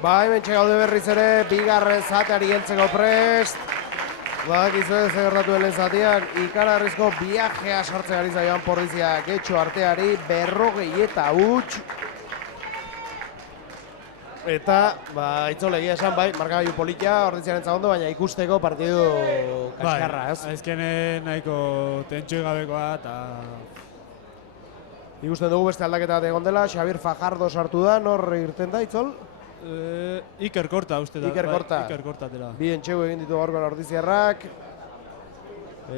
Ba, hemen gaude berriz ere, bigarren zateari heltzeko prest. Badakizue zer gertatu den lehen zatian, ikaragarrizko viajea sartzen ari zaioan Porrizia Getxo arteari, 40 Eta, itzolegia esan, bai, markagailu politia, Ordiziaren zagondo, baina ikusteko partidu kaskarra, ez? Azkenen nahiko tentsoi gabekoa, eta... Ikusten dugu beste aldaketa bat egon dela, Xabier Fajardo sartu da, nor irten da, itzol? Iker Korta, uste da. Iker Korta. Iker Korta dela. Bi entxegu egin ditu gaurkoan Ordiziarrak.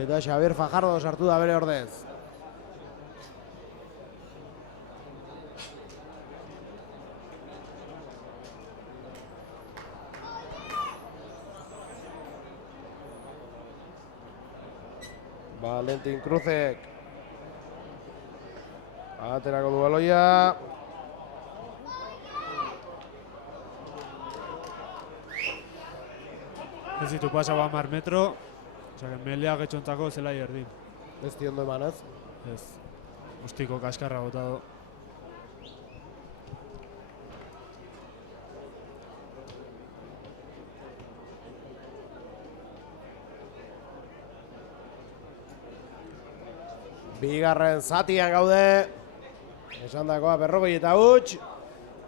Eta Xabier Fajardo sartu da bere ordez. Valentin Cruzek. Aterako du baloia. Ez ditu pasa 10 metro, osea, melea getxontzako zelai erdin. Ez di ondo eman, ez? Ez, ustiko kaskarra botado. Bigarren zatian gaude. Esan dakoa 40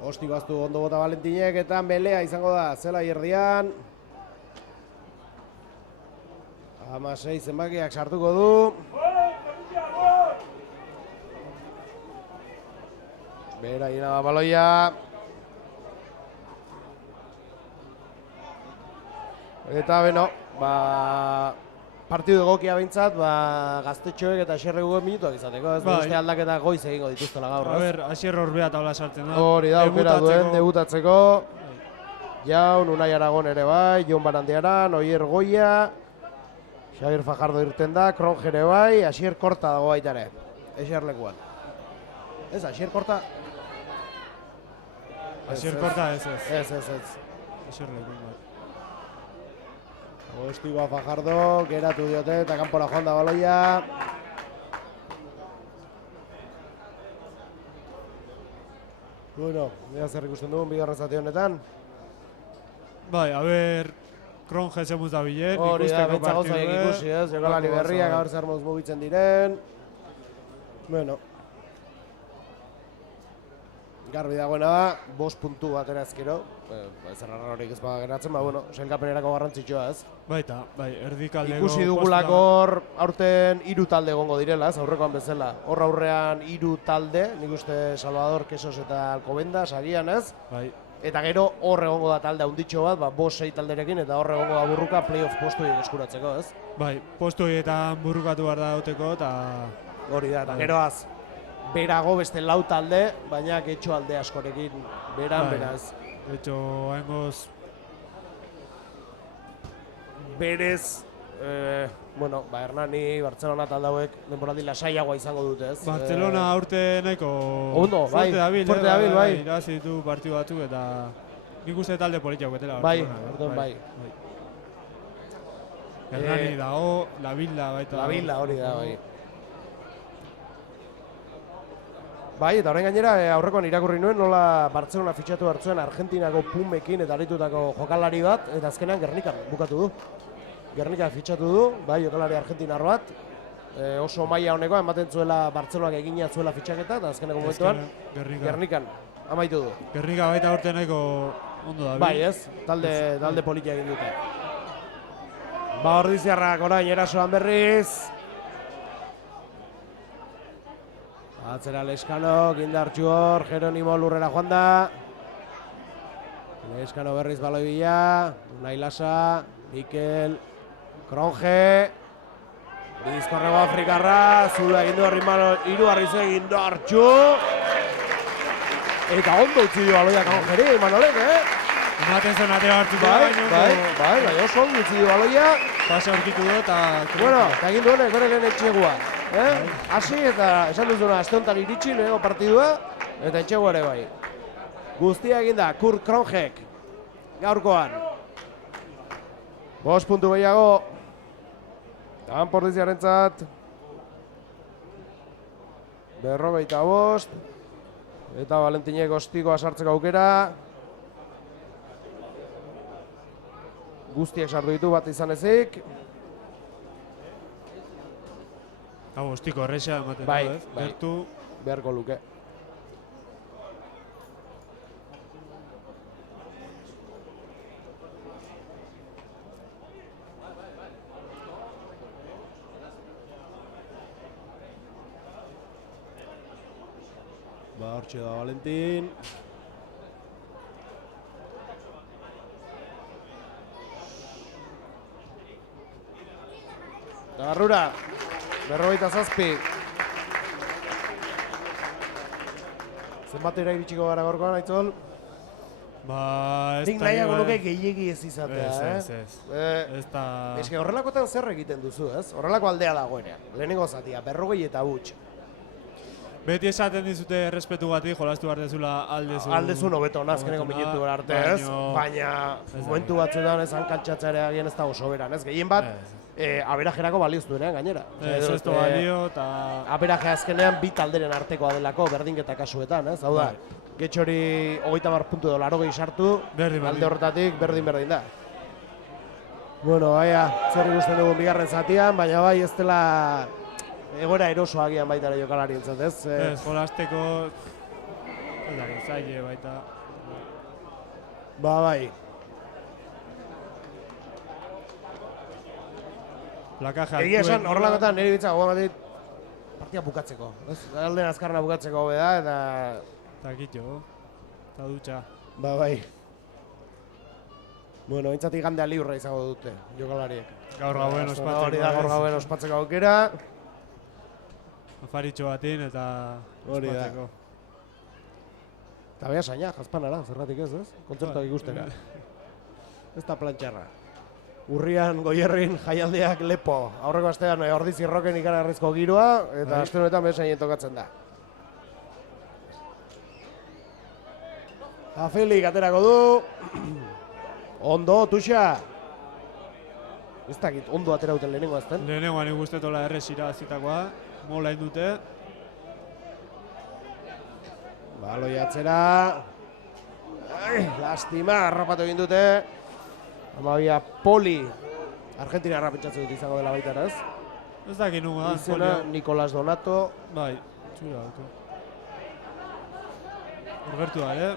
Ostiko aztu ondo bota Valentinek eta melea izango da zelai erdian. 16 zenbakiak sartuko du. Bera gina da baloia. Eta beno, partidu egokia behintzat, gaztetxoek eta xerreguek minutuak izateko, ez beste aldaketa goiz egingo dituztela gaur. A ber, Asier Orbea taula sartzen da. Hori da, aukera duen, debutatzeko. Jaun, Unai Aragon ere bai, Jon Barandiaran, Oier Goia, Xabier Fajardo irten da, Kronge ere bai, Asier Korta dago baita ere, eserlekuan. Ez, Asier Korta? Asier Korta ez. Ez. Eserlekuan bai. Ostikoa Fajardo, geratu diote eta kanpora joan da baloia. Bueno, ea zer ikusten dugun bigarren zati honetan. Bai, a ber, Kronge zemuz da bilen, hori da, ikusteko bentsa gauzak ikusi, ez? Jokalari berriak, gaur zer moz mugitzen diren. Bueno. Garbi dagoena da, 5 puntu batera ezkero. Ez errarra horik ez bada geratzen, bueno, sailkapenerako garrantzitsua, ez? Baita, bai, erdikaldeko... Ikusi dugulako hor, aurten 3 talde egongo direla, ez, aurrekoan bezala. Hor aurrean 3 talde, nik uste Salvador, Kesos eta Alcobendas, agian, ez? Bai. Eta gero hor egongo da talde handitxo bat, 5-6 talderekin, eta hor egongo da burruka playoff postu eskuratzeko, ez? Bai, postu horietan burrukatu behar da dauteko, eta... Hori da, eta geroaz, berago beste 4 talde, baina Getxo alde askorekin, beran, beraz. Getxo, haingoz... Berez, bueno, Hernani, Barcelona talde hauek denboraldi lasaiagoa izango dute, ez? Barcelona aurte nahiko... Ondo, bai, fuerte dabil, bai. Irazi ditu partidu batzuk eta... Nik uste talde politiak betela. Bai, orduan bai. Hernani dago, La Villa baita. La Villa hori da, bai. Bai, eta orain gainera aurrekoan irakurri nuen nola Barcelona fitxatu hartzuen Argentinako Pumekin eta aritutako jokalari bat, eta azkenean Gernikan bukatu du. Gernika fitxatu du, bai, jokalari argentinar bat. Oso maila honekoa ematen zuela Bartzelonak egina zuela fitxaketa, eta azkeneko momentuan Gernikan amaitu du. Gernika baita aurte nahiko ondo da. Bai, ez, talde politia egin dute. Ordiziarrak orain erasoan berriz. Atzera Leskano, Gindartxu hor, Jeronimo lurrera joan da. Leskano berriz baloi bila, Unai Lasa, Mikel, Kronge. Bizkorrego Afrikarra, zula egin du Arrimano, 3 arriz egin Gindartxu. Eta ondo utzi du baloia Krongeri, Imanolek, Ematen zen atea hartuko da, bai, oso ondo utzi du baloia. Pasa aurkitu du eta... Bueno, eta egin duenek bere lehen etxegua. Hasi eta esan duzuna aste honetan iritsi lehenengo partidua eta etxegua ere bai. Guztia egin da Kurt Krongek gaurkoan. 5 puntu gehiago. Pordiziarentzat. 45. Eta Valentinek ostikoa sartzeko aukera. Guztiak sartu ditu bat izan ezik. Hau, ostiko horreixa ematen Bai, du, ez? bai. Gertu, Beharko luke. Hortxe da Valentin. Garrura, 47. Zenbatera iritsiko gara gorkoan, Aitzol? ba, ez Nik nahiago nuke gehiegi ez izatea, Ez. Ez da... Eske horrelakotan zer egiten duzu, ez? Horrelako aldea dagoenean. Lehenengo zatia, 40 eta huts. Beti esaten dizute errespetu gatik, jolastu behar dezula Aldezun hobeto azkeneko minutu arte, ez? Baina momentu batzuetan ez hankatxatza ere agian ez da oso beran, ez? Gehien bat, aberajerako balioz duenean gainera. Ez du balio eta... Aberaje azkenean bi talderen artekoa delako berdinketa kasuetan, ez? Hau da, Getxori 30 puntu edo 80 sartu, alde horretatik berdin da. Bueno, baina, zer ikusten dugun bigarren zatian, baina bai ez dela egoera eroso agian baita ere jokalari entzat, ez? Ez, jolasteko... zaile baita... Ba, bai. Plakaje Egia esan, horrelakotan niri bitza gogoan batit partia bukatzeko, ez? Alden azkarna bukatzeko hobe da, eta... Eta kitxo, eta dutxa. Ba, bai. Bueno, entzatik gandea liurra izango dute, jokalariek. Gaur gauen ospatzeko. Hori da, gaur gauen ospatzeko aukera. Afaritxo batin eta ospatzeko. Eta beha saina, jazpanara, zerratik ez, ez? Kontzertuak ikustera. Ez da plantxarra. Urrian, Goierrin, jaialdiak lepo. Aurreko astean Ordiz Irroken ikaragarrizko giroa, eta aste honetan beha sainen tokatzen da. Afelik aterako du. Ondo, Tuxa. Ez dakit, ondo atera duten lehenengo azten. Lehenengoan ikustetola errez irabazitakoa, mola indute. Baloi atzera. Lastima, harrapatu egin dute. Amabia Poli. Argentina harrapetxatzen dut izango dela baita, ez? Ez dakit nunga da, Izena, Nicolas Donato. Bai, txura dut. Robertu da,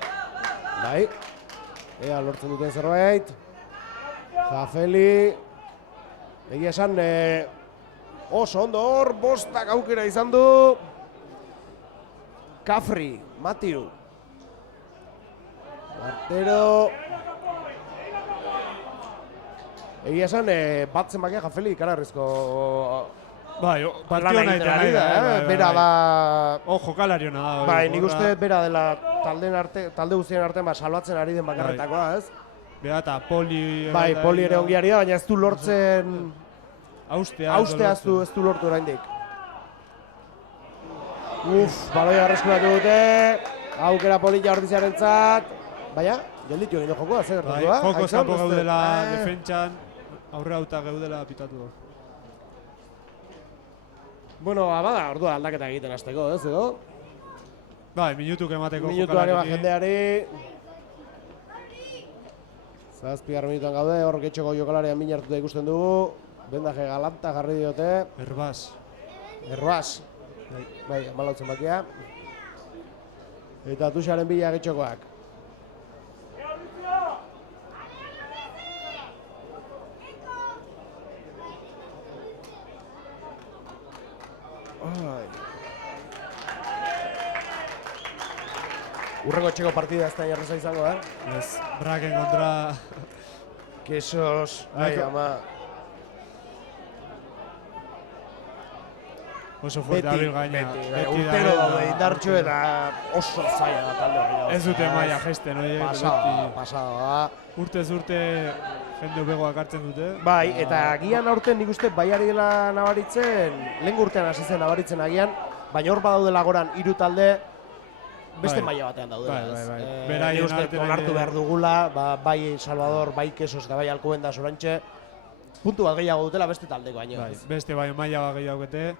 Bai. Ea, lortzen duten zerbait. Jafeli. Egia esan, oso ondo hor, bostak aukera izan du. Kafri, Matiu. Martero. Egia esan, bat zenbakia Jafeli ikararrizko bai, partio lan egiten ari da, bera da... jokalariona da. Bai, nik uste bera dela talde guztien artean salbatzen ari den bakarretakoa, ez? Bera eta Poli... Bai, Poli ere ongiari da, baina ez du lortzen... Austea ez du lortu oraindik. Baloia arreskuratu dute, aukera Polilla Ordiziarentzat, baina, gelditu egin jokoa, zer gertatu da? Joko zapo gaudela defentsan, aurre hauta gaudela pitatu da. Bueno, bada, ordua aldaketa egiten hasteko, ez edo? Bai, minutuk emateko Minutuare bat jendeari. Zazpigar minutuan gaude, hor Getxoko jokalarian min hartuta ikusten dugu. Bendaje galanta jarri diote. Erbaz. Bai, amalautzen bakia. Eta Tuxaren bila Getxokoak. Urrengo etxeko partida ez da jarreza izango, Ez, Braken kontra... Kesos, ai ama... Oso fuerte abil gaina. Urtero daude indartxo eta oso zaila da talde hori. Ez dute maia gesten, oie. Pasado da. Urtez urte jende begoak hartzen dute. Bai, eta agian aurten nik uste bai ari dela nabaritzen, lehen urtean hasi zen nabaritzen agian, baina hor badaudela goran 3 talde, beste maila batean daudela. Nik uste onartu behar dugula, bai Salvador, bai Kesos eta bai Alcobendas orantxe, puntu bat gehiago dutela beste taldeko baino. Beste bai maila bat gehiago gete.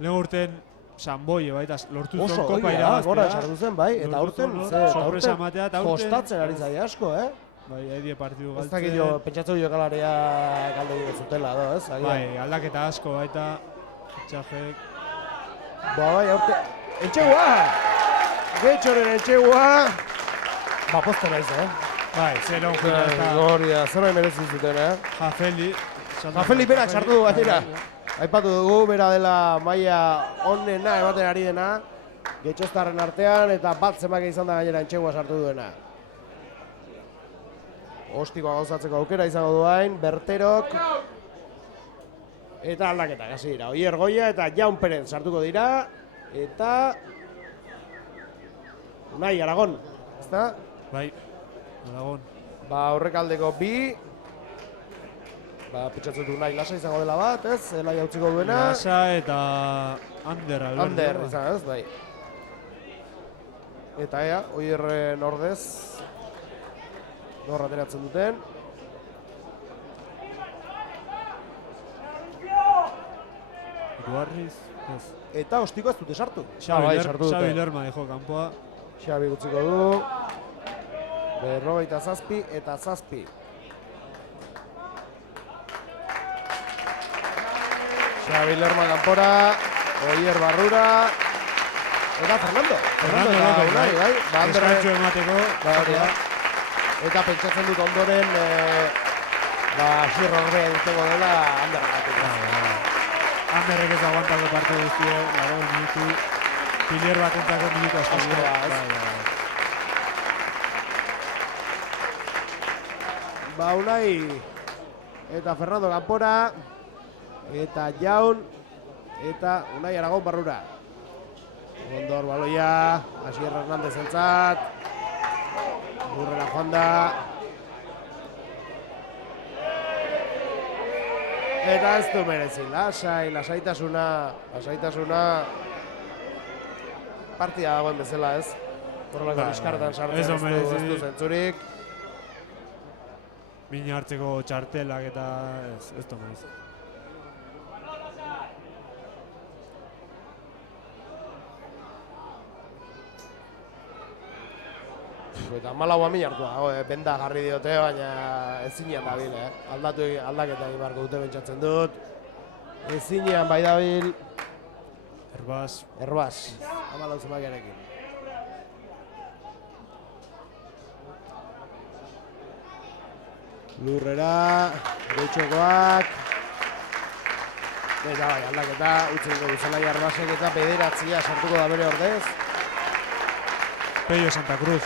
Lehen urten Sanboie baita lortu zuen kopa irabaztea. Oso, gora sartu zen bai, eta aurten kostatzen ari zaila asko, bai, haidie partidu Ez galtzen. dakit jo, pentsatzen jokalaria galde egin zutela, edo, ez? Agian. Bai, aldaketa asko baita, fitxajek. Bai, aurte... Entxegua! Getxoren entxegua! Ba, posta naiz, Bai, zero jura eta Hori da, zerbait merezi zuten, Jafeli. Jafeli berak sartu du batera. Aipatu dugu, bera dela maila onena ematen ari dena. Getxoztarren artean eta bat zemake izan da gainera entxegua sartu duena. Ostikoa gauzatzeko aukera izango duain, Berterok. Eta aldaketa, hasi dira. Oier Goia eta Jaun Perez sartuko dira. Eta... Unai Aragon, ezta? Bai, Aragon. Ba, horrekaldeko bi. Ba, pitzatzen du nahi lasa izango dela bat, ez? Elai hautziko duena. Lasa eta Ander Alberto. Ander, izan ez, bai. Eta ea, Oierren ordez. Norra ateratzen duten. Eduarriz, ez. Eta ostiko ez dute sartu. Xabi Lerma dejo kanpoa. Xabi gutziko du. 47 eta 7. Xabi Lerma kanpora, Oier barrura. Eta Fernando eta Unai, bai? Ba, Eskantxo emateko. Ba, hori da. Eta pentsatzen dut ondoren, ba, Xirro Orbea dutego dela Anderregatik. Anderrek ez aguantako parte guztie, 80 minutu. Pilier batentzako minutu asko dira. Ba, Unai eta Fernando kanpora, eta Jaun, eta Unai Aragon barrura. Ondor baloia, Asier Hernandez entzat, burrera joan da. Eta ez du merezi, lasaitasuna partida dagoen bezala, ez? Horrelako bizkartan sartzen ez du zentzurik. Mina hartzeko txartelak eta ez du maiz. Eta malaua min hartu dago, benda jarri diote, baina ezinean dabil, aldaketa egin beharko dute pentsatzen dut. Ezinean bai dabil. Erbaz. 14 zemakiarekin. Lurrera, Getxokoak. Eta bai, aldaketa, utziko Bizalai Arbasek eta bederatzia sartuko da bere ordez. Pello Santa Cruz.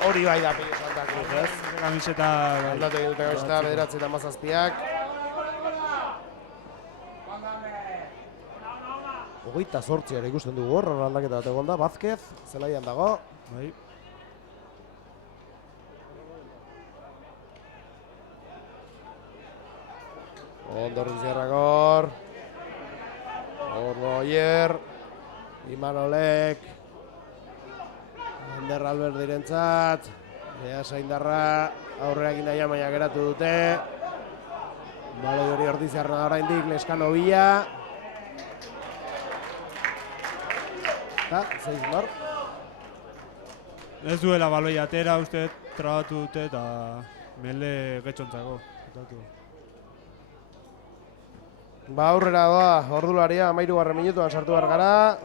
Hori bai da Pello Santa Cruz, ez? Kamiseta... Aldatu egin dute gauzita, bederatzi eta 17. 28 ikusten dugu hor aldaketa bat egon da, Vázquez, zelaian dago. Bai. Ondo Ruziarrak hor. Horro Oier. Imanolek. Ander Albert direntzat. Ea Saindarra aurreak nahi amaia geratu dute. Baloi hori Ordiziarra da oraindik, Leskano Bila. Eta, 6 mar. Ez duela baloi atera, uste trabatu dute eta mele getxontzako. Ba, aurrera da, ordularia, 13. minutuan sartu behar gara.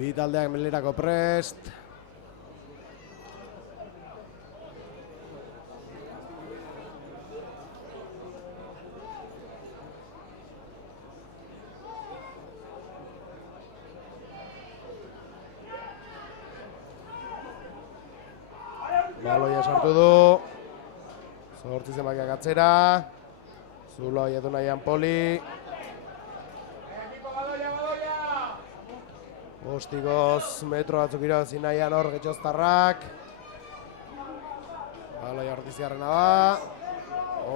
Bi taldeak melerako prest. Baloia sartu du. Zortzi zenbakiak atzera. Zulo aiatu nahian Poli. Bostikoz metro batzuk irabazi nahian hor Getxoztarrak. Baloia Ordiziarrena da.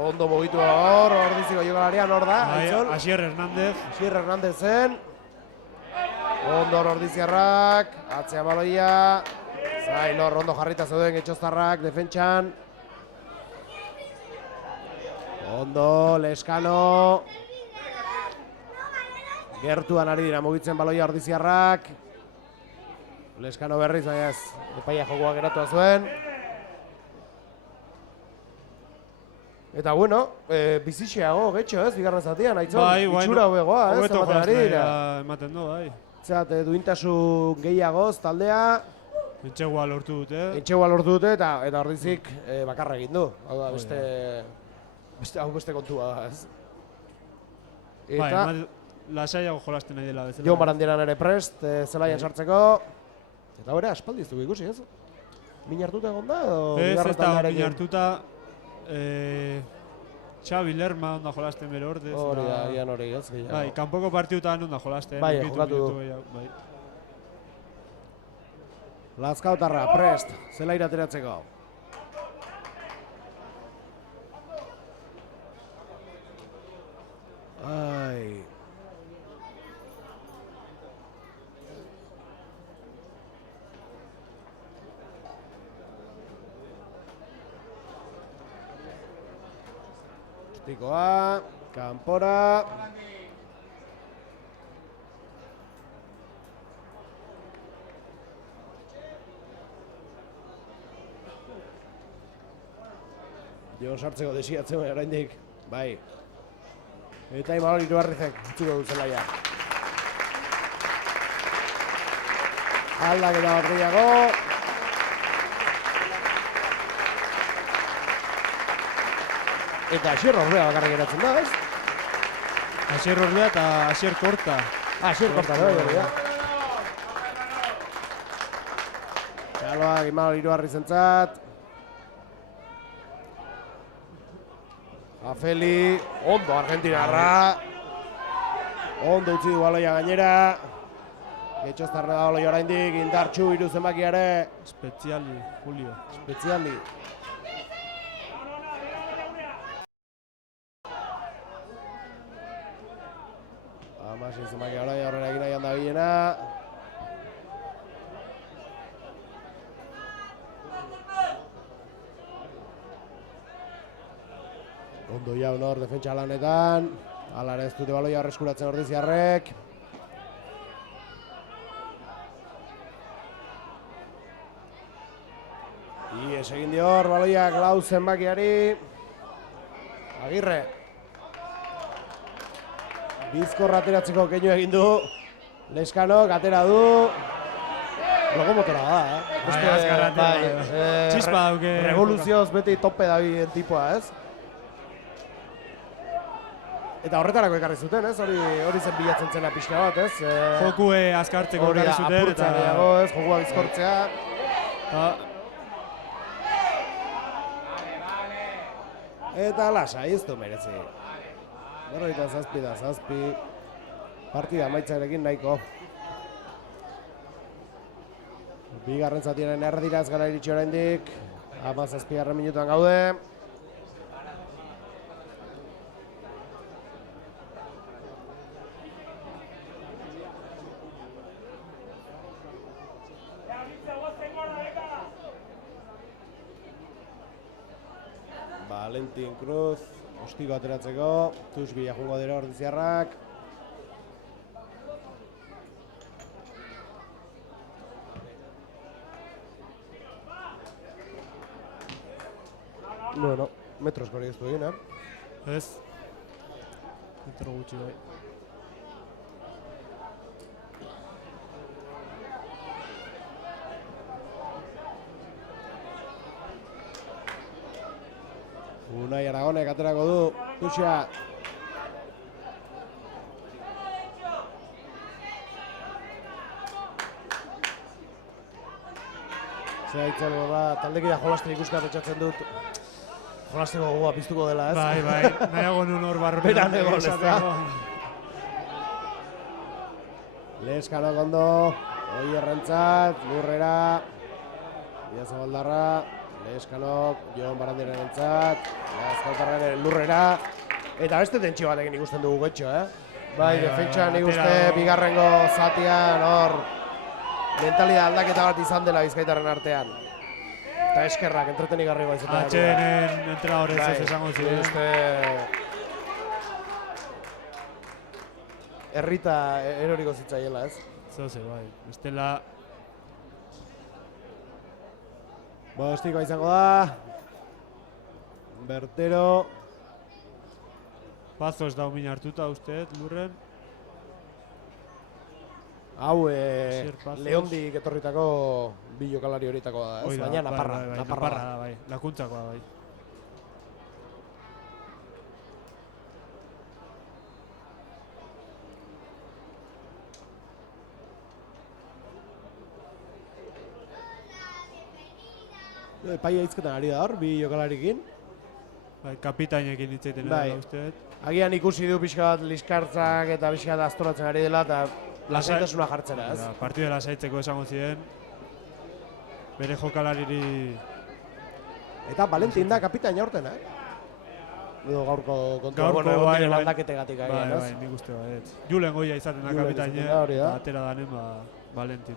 Ondo mugitu hor, Ordiziko jokalarian hor da. Asier Hernandez. Asier Hernandezen. Ondo hor Ordiziarrak. Atzea baloia. Zain hor ondo jarrita zeuden Getxoztarrak defentsan. Ondo, Leskano. Gertuan ari dira mugitzen baloia ordiziarrak. Leskano berriz, baina ez, epaia jokoa geratua zuen. Eta bueno, bizitxeago, getxo ez, bigarren zatian, aitzon, itxura hobegoa, ez, ematen ari dira. Ematen du, bai. Zat, duintasun gehiagoz taldea. Entxegua lortu dute. Eta ordizik bakarra egin du. Hau da, beste kontua da, ez. Eta lasaiago jolasten nahi dela bezala. Jon Barandieran ere prest, zelaian sartzeko. Eta hori, aspaldi ez dugu ikusi, ez? Min hartuta egon da, edo ez da min hartuta. Xabi Lerma onda jolasten bere ordez. Hori da, gian hori, ez gehiago. Bai, kanpoko partiutan onda jolasten. Bai, jokatu du. Lazkautarra, prest, zelaira ateratzeko. Ai. Tikoa, kanpora. Jo sartzeko desiatzen oraindik, bai. Eta Imanol Iruarrizek utziko du zelaia. Aldaketa bat gehiago. Eta Asier Orbea bakarrik geratzen da, ez? Asier Orbea eta Asier Korta. Asier Korta, hori da. Txaloak Imanol Iruarrizentzat. Afeli, ondo Argentinarra. Ondo utzi du baloia gainera. Getxoztarra da baloia oraindik, indartxu hiru zenbakiare. Speziali, Julio. Speziali. Amasi zenbaki baloia horrela egin nahi handa bilena. Ondo jaun hor defentsa lanetan. Hala ere ez dute baloia horreskuratzen ordiziarrek. Ies egin dior baloiak lau zenbakiari. Agirre. Bizkorra ateratzeko keinu egin du. Leskanok atera du. Logomotora da, Txispa dauke. Revoluzioz beti tope dabien tipoa, ez? Eta horretarako ekarri zuten, ez? Hori zen bilatzen zena pixka bat, ez? Jokue azkartzeko ekarri zuten. Apurtzea gehiago, ez? Jokua bizkortzea. Eta lasai, ez du merezi. Berroita zazpi. Partida amaitzarekin nahiko. Bigarren zatiaren erdira ez gara iritsi oraindik. 17. minutuan gaude. Valentin Cruz, ostiko ateratzeko, Tusbila jungo dira ordiziarrak. Bueno, metros hori ez du egin, Ez. Metro gutxi bai. Unai Aragonek aterako du, Tuxa. Zera itzen taldekida jolasten ikuska petxatzen dut. Jolasteko gogoa piztuko dela, ez? Bai, nahiago nun hor barruan. Beran egon, ez da? Leskanok ondo, Oierrentzat, Lurrera, Bidazabaldarra, Leskanok, Jon Barandiarentzat, Lazkautarraren Lurrera, eta beste tentsio batekin ikusten dugu getxo, Bai, defentsan ikuste bigarrengo zatian hor mentalidad aldaketa bat izan dela Bizkaitarren artean. Eta eskerrak, entretenigarri baizetan. Atxenen entrenadorez ez esango ziren. errita eroriko zitzaiela, ez? Zauze, bai. Bestela... Ostikoa izango da. Bertero. Pazos da min hartuta usteet, lurren. Hau, Pazos. Leondik etorritako bi jokalari horitakoa da, ez? Hoi da, Baina Naparra. bai, Naparra da, bai. Lakuntzakoa, bai. Epaia izketan ari da hor, bi jokalarikin. Bai, kapitainekin hitzaiten Bai. da usteet. Agian ikusi du pixka bat liskartzak eta pixka bat astoratzen ari dela eta lasaitasuna jartzera, ez? Partide lasaitzeko esango ziren. Bere jokalariri... Eta Valentin da kapitaina aurten, Edo gaurko kontua, Gaurko, bueno, bai, bai. aldaketegatik agian, Bai, ez? bai, nik uste baiet. Julen goia izaten da Julen kapitaine, izaten da, hori da. atera danen, Valentin.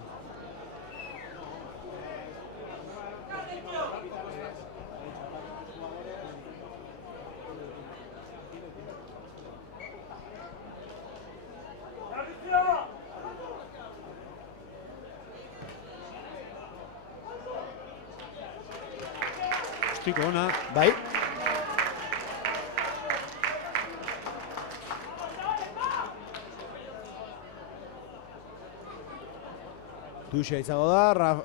Ostiko ona. Bai. Tuxa izango da,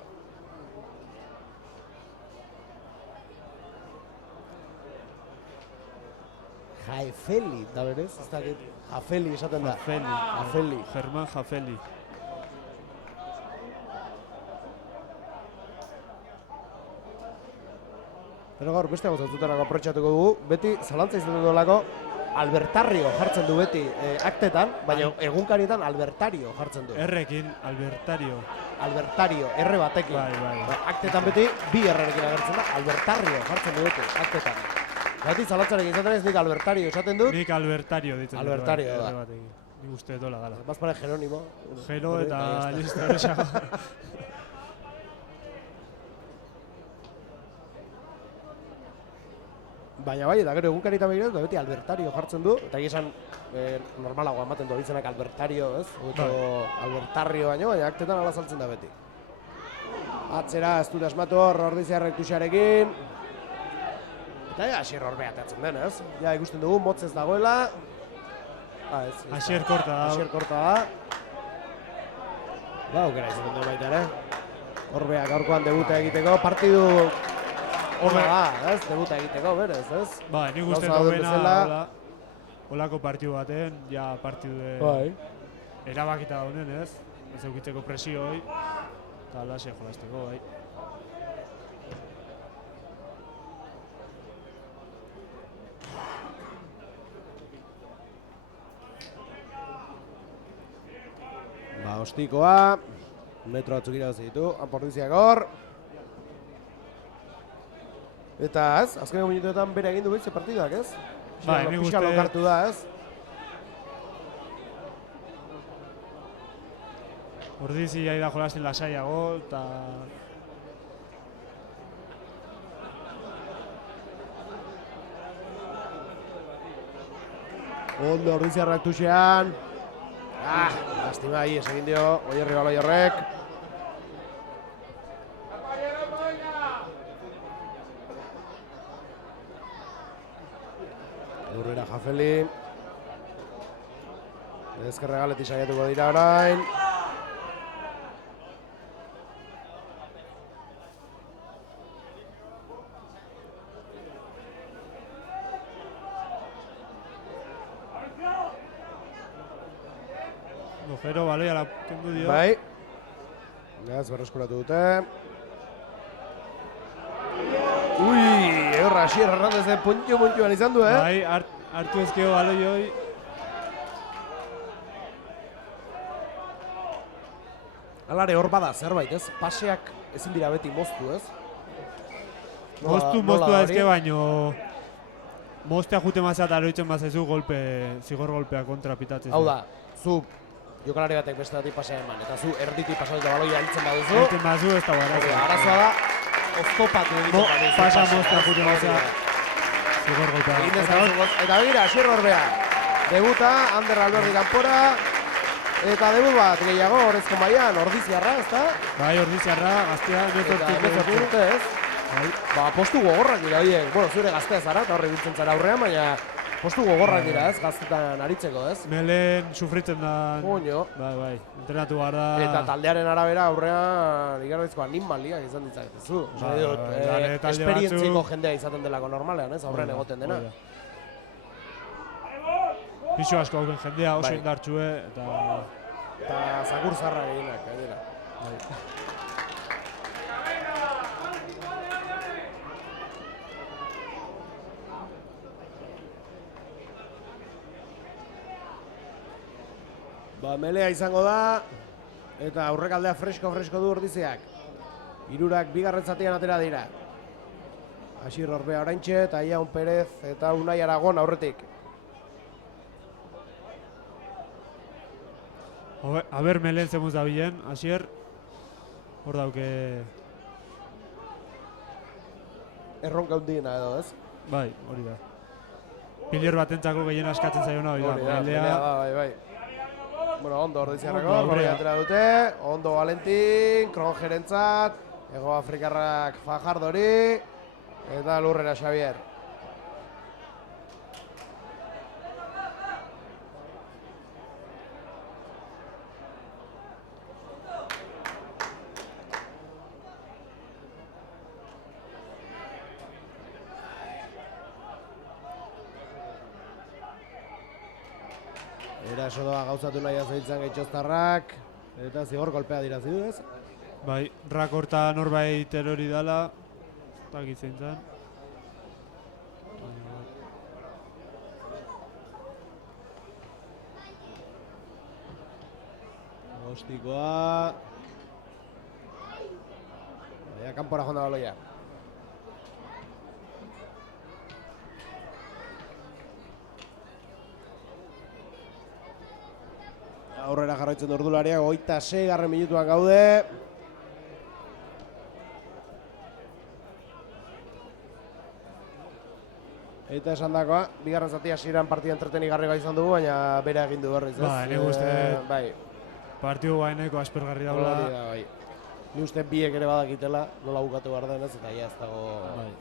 Jaefeli, da berez? Ez dakit, Jafeli esaten da. Jafeli. Germán Jafeli. Pero gaur beste gauzatzutara aprobetxatuko dugu, beti zalantza izaten duelako Albertario jartzen du beti aktetan, baina egunkarietan Albertario jartzen du. Errekin, Albertario. Albertario, erre batekin. Bai. Aktetan beti bi errerekin agertzen da, Albertario jartzen du beti, aktetan. Beti zalantzarekin izaten ez nik Albertario esaten dut. Nik Albertario ditzen dut. Albertario da. Nik uste dola dala. Bazpare Jerónimo. Jero eta listo horrexago. Baina bai, eta gero egunkarietan begiratu, beti Albertario jartzen du, eta esan normalagoa ematen du abitzenak Albertario, ez? Oto Albertario baino, baina aktetan ala saltzen da beti. Atzera, ez dut asmatu hor, Ordiziarrek Tuxarekin. Eta Asier Orbea atatzen den, ez? Ja, ikusten dugu, motz ez dagoela. Asier korta da. Asier korta da. Ba, aukera izaten du baita ere. Orbea gaurkoan debuta egiteko, partidu horra da, ez? Debuta egiteko, berez, ez? Ba, nik uste dobena holako partidu baten, ja partidu erabakita daunen, ez? Ez eukitzeko presio hoi, eta alaxe jolazteko, bai. Ba, ostikoa, metro batzuk irabazi ditu, Anpordiziak hor. Eta ez, azkeneko minutuetan bere egin du bitze partidak, ez? Bai, nik uste... lokartu da, ez? Ordizi jai da jolazten lasaiago, eta... Ondo Ordiziarrak Tuxean. Lastima hi, egin dio, Oierri baloi horrek. Urrera Jafeli. Ezkerre galetik saiatuko dira orain. Gero baloia la kendu dio. Bai. Gaz, berreskuratu dute. Ui, eurra, Asier Hernández puntio-puntioan izan du, Bai, hartu ezkeo baloi hoi. Alare hor bada zerbait, ez? Paseak ezin dira beti moztu, ez? Moztu da ezke baino... Moztea jute mazat aroitzen bazezu zigor golpea kontra pitatzen. Hau da, zu jokalari batek beste batik pasea eman, eta zu erditik pasatu eta baloia hiltzen baduzu. Hiltzen baduzu ez da arazoa. Arazoa da, oztopatu egiten baduzu. Pasa moztea jute mazat zigor golpea. Eta begira, Asier Orbea. Debuta, Ander Alberdi kanpora. Eta debut bat gehiago, horrezko mailan, Ordiziarra, ezta? Bai, Ordiziarra, gaztea, Eta urte, ez? Ba, postu gogorrak dira, horiek. Bueno, zure gaztea zara, eta horre biltzen zara aurrean, baina postu gogorrak dira, ez? Gaztetan aritzeko, ez? Melen sufritzen da. Oño. Bai, entrenatu gara. Eta taldearen arabera aurrean igarrizko animaliak izan ditzakezu. Esperientziko jendea izaten delako normalean, ez? Aurrean egoten dena. Pisu asko hauken jendea, oso indartxue, eta zakur zarra gehienak, gainera. Ba, melea izango da, eta aurrekaldea fresko du Ordiziak. Hirurak bigarren zatian atera dira. Asir Orbea oraintxe, eta Iaun Perez eta Unai Aragon aurretik. Aber melen zemuz da bilen, Asier. Hor dauke... Erronka hundiena edo, ez? Bai, hori da. Piler batentzako gehien askatzen zaiona hori da. Melea da, bai. Bueno, ondo Ordiziarrako, hori atera dute. Ondo Valentin, Krongerentzat, Ego Afrikarrak Fajardori, eta Lurrera Xavier. Eraso doa gauzatu nahi azaitzan gaitxoztarrak, eta zigor golpea dira zidu, ez? Bai, rakorta norbait erori dala, eta gitzen zen. Ostikoa... Baina, kanpora jonda baloia. Aurrera jarraitzen du ordulariak, 26. minutuan gaude. Eta esan dakoa, bigarren zati hasieran partida entretenigarria izan dugu, baina bere egin du berriz, ez? Ba, ene uste bai. Partidu baineko aspergarri daula. Bai. Ni uste biek ere badakitela, nola bukatu behar denez, eta ja ez dago... Bai.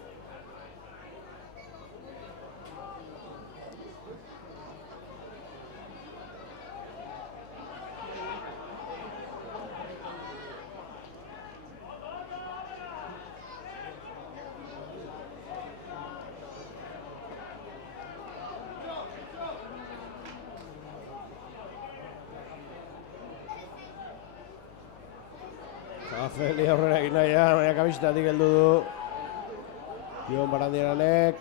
Zafeli aurrera egin nahian, baina kamisetatik heldu du Jon Barandiaranek.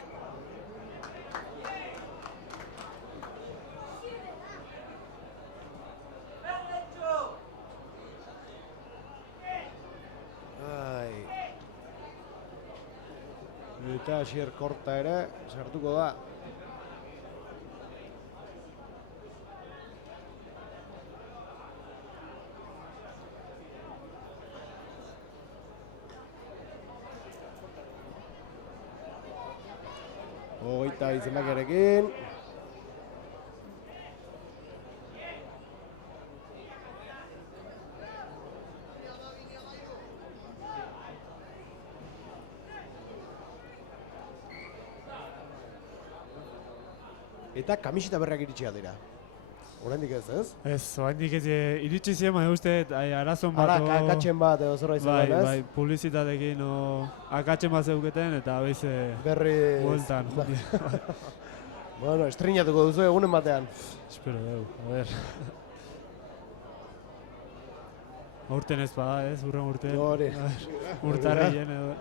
Eta Asier Korta ere sartuko da. Hogeita izenbakiarekin. Eta kamiseta berriak iritsi dira. Oraindik ez, ez? Ez, oraindik ez iritsi ziren, baina uste arazon bat... Ara, akatzen bat edo zorra izan ez? Bai, publizitatekin akatzen bat zeuketen eta beize... Berriz... Bueltan. Bueno, estrinatuko duzu egunen batean. Espero dugu, a ver. Urten ez bada, ez? Urren urten. Hori. Urtarrien edo.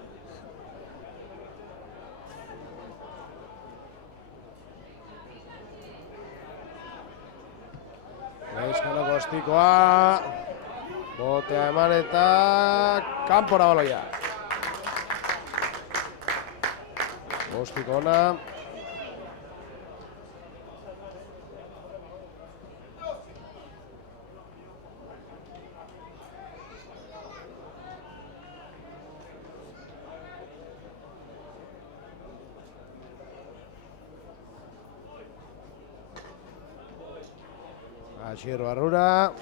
Gaizkanoko ostikoa, botea eman eta kanpora baloia. Ostiko ona. Asier Barrura.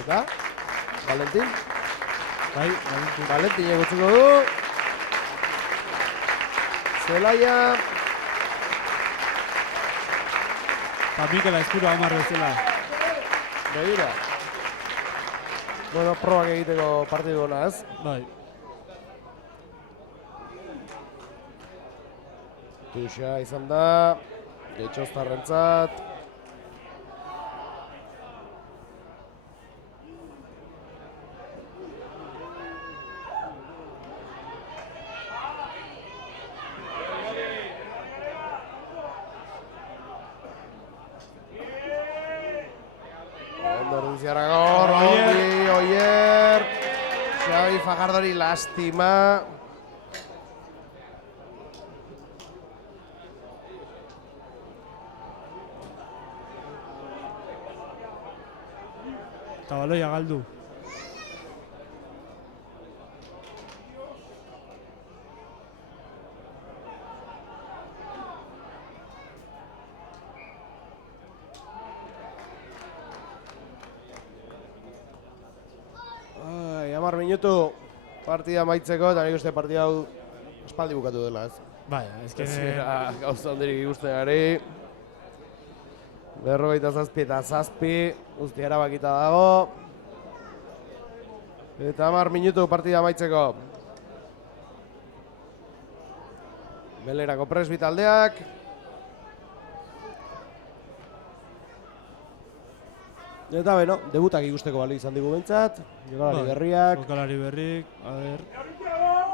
Eta? Valentin? Bai, Valentin. Valentin egotzuko du. Zelaia. Eta Mikel Aizpuru 10 bezala. Begira. Bueno, probak egiteko partidu gona, ez? Bai. Tuxa izan da, Getxoztarrentzat. Ondordiziaragor, ongi, Oier. Xabi Fagardori lastima. Eta baloia galdu. Ai, 10 minutu partida maitzeko, eta nik uste partida hau espaldi bukatu dela, ez? Bai, ezke... Gauza handirik ikusten gari. 47 eta 7, guzti erabakita dago. Eta 10 minutu partida maitzeko. Belerako presbi taldeak. Eta beno, debutak ikusteko bali izan digu bentsat. Jokalari berriak. Jokalari berrik, a ber...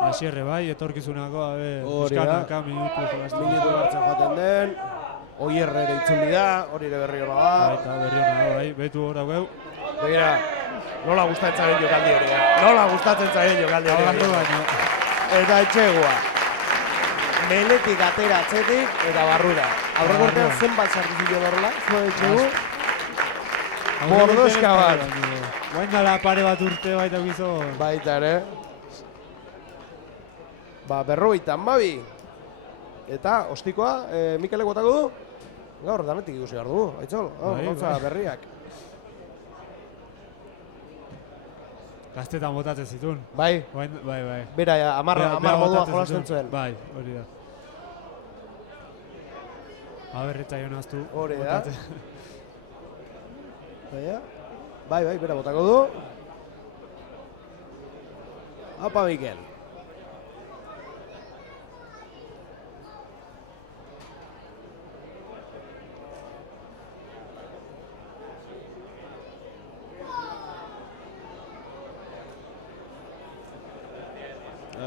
Asierre bai, etorkizunako, a ber... Hori da. Buskanaka, minutu jolazten. Minutu hartzen joaten den. Oierre ere itzuli da, hori ere berri hona da. Eta berri hona da, bai, betu hor hau. Begira, nola gustatzen zaren jokaldi hori da. Nola gustatzen zaren jokaldi hori Agartu baino. Eta etxegua. Meletik atera atzetik eta barrura. Aurreko urtean zenbat sartu ziren horrela, zuen etxegu? Bordoska bat. Guain dala pare bat urte baita gizon. Baita ere. Ba, 52. Eta, ostikoa, Mikelek botako du? Gaur, danetik ikusi behar dugu, Aitzol. Gauza berriak. Gaztetan botatzen zituen. Bai. Bai. Bera, amar modua jolasten zuen. Bai, hori da. Aberretza joan aztu. Hori da. Bai, bera botako du. Apa, Mikel.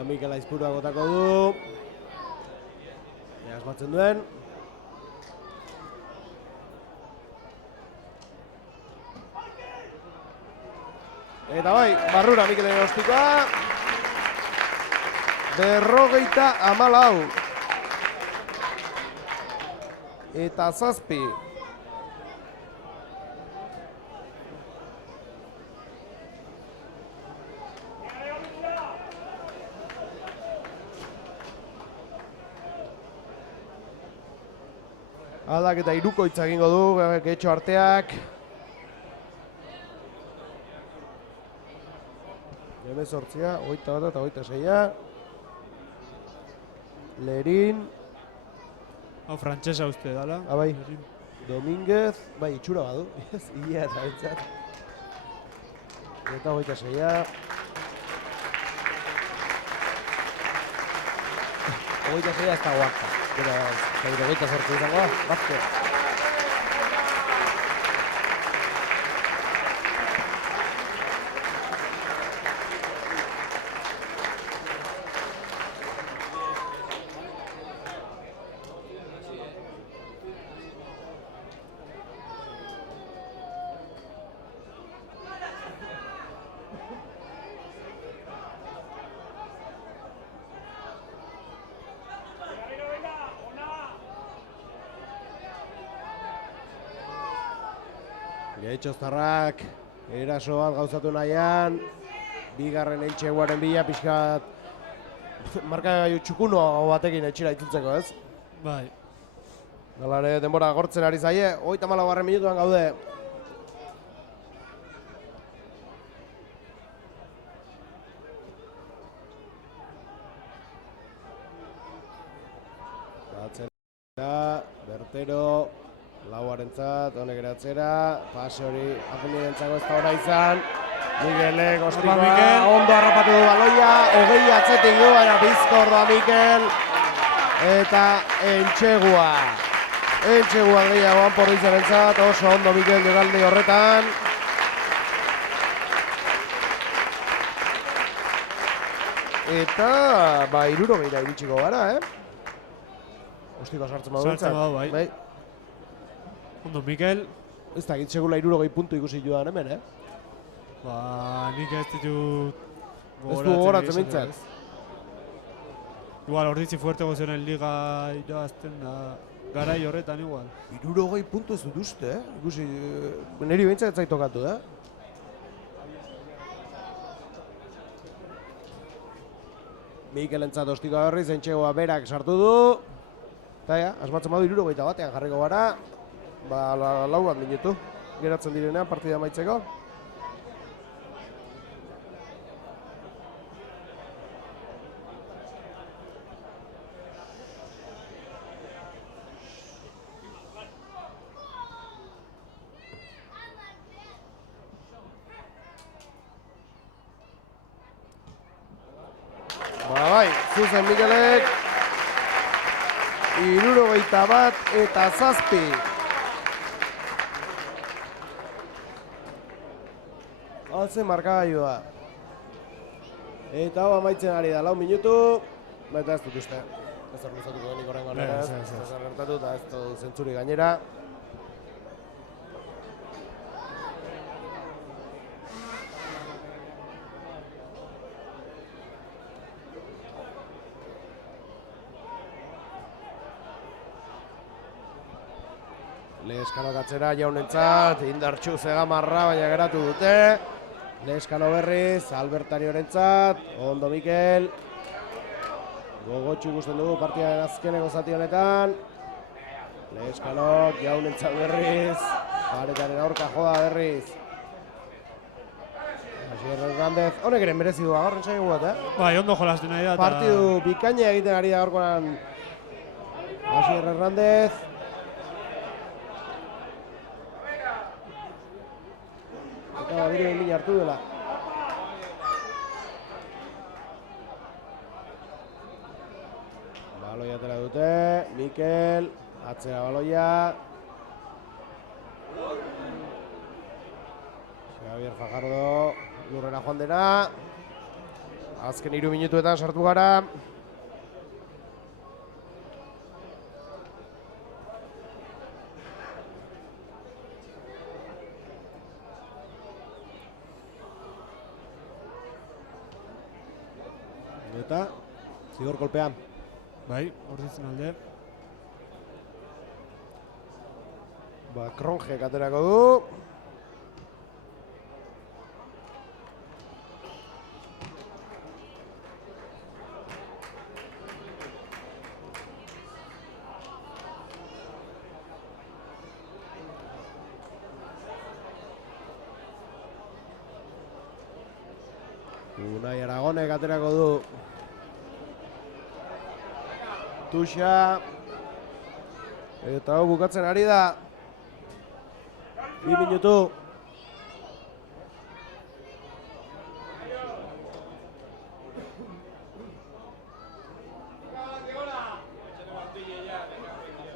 Mikel Aizpurua gotako du. Asmatzen duen. Eta bai, barrura Mikelen ostikoa. 54. Eta 7. Aldaketa hirukoitza egingo du, Getxo arteak. 18, 21 eta 26. Lerin. Hau frantsesa uste dala. Bai. Domínguez, bai, itxura badu. Ia eta bentsat. Eta 26. 26 ez da guakta. Pero, 28 izango da, Vázquez. Getxoztarrak eraso bat gauzatu nahian, bigarren eitxeguaren bila pixkat markagailu txukuno batekin etxera itzultzeko, ez? Bai. Nolare denbora gortzen ari zaie, 34 minutuan gaude. Atzera, Bertero, lauarentzat, honek eratzera, pase hori Apundirentzako ez da ora izan. Mikelek ostikoa, ondo harrapatu du baloia, 20 atzetik du, baina bizkor da Mikel. Eta Entxegua. Entxegua gehiagoan Pordizarentzat, oso ondo Mikel jokaldi horretan. Eta, 60 iritsiko gara, Ostiko sartzen badu Sartzen badu, bai. Ondo, Mikel. Ez da, segula 60 puntu ikusi joan hemen, Nik ez ditut gogoratzen mintzat. Igual, orditzi fuerte gozionen liga irabazten da, garai horretan igual. 60 puntu ez dut uste, ikusi, niri behintzat ez zaitokatu, Mikelentzat ostikoa berriz, Entxegoa berak sartu du. Eta asmatzen badu 60 batean jarriko gara. Lau bat minutu geratzen direnean partida amaitzeko. Bai, zuzen Mikelek. 61 eta 7. Altzen markagailua. Eta hau amaitzen ari da, 4 minutu. Eta ez dut uste. Ez hor luzatuko denik horrengo nera. Ez gertatu eta ez dut zentzuri gainera. Leskano katzera jaunentzat, indartxu Zegamarra, baina geratu dute. Leskano berriz, Albertariorentzat, ondo Mikel. Gogotxu ikusten dugu partidaren azkeneko zati honetan. Leskanok jaunentzat berriz, paretaren aurka joda berriz. Asier Hernández, honek ere merezi du agorren saigu bat, Bai, ondo jolastu nahi da. Partidu bikaina egiten ari da gaurkoan Asier Hernández. Eta bire min hartu dela. Baloia atera dute, Mikel, atzera baloia. Javier Fajardo, lurrera joan dena. Azken 3 minutuetan sartu gara. Eta, zigor kolpean. Bai, orditzen alde. Kronjek aterako du. Unai Aragonek aterako du. Tuxa. Eta hau bukatzen ari da. 2 minutu.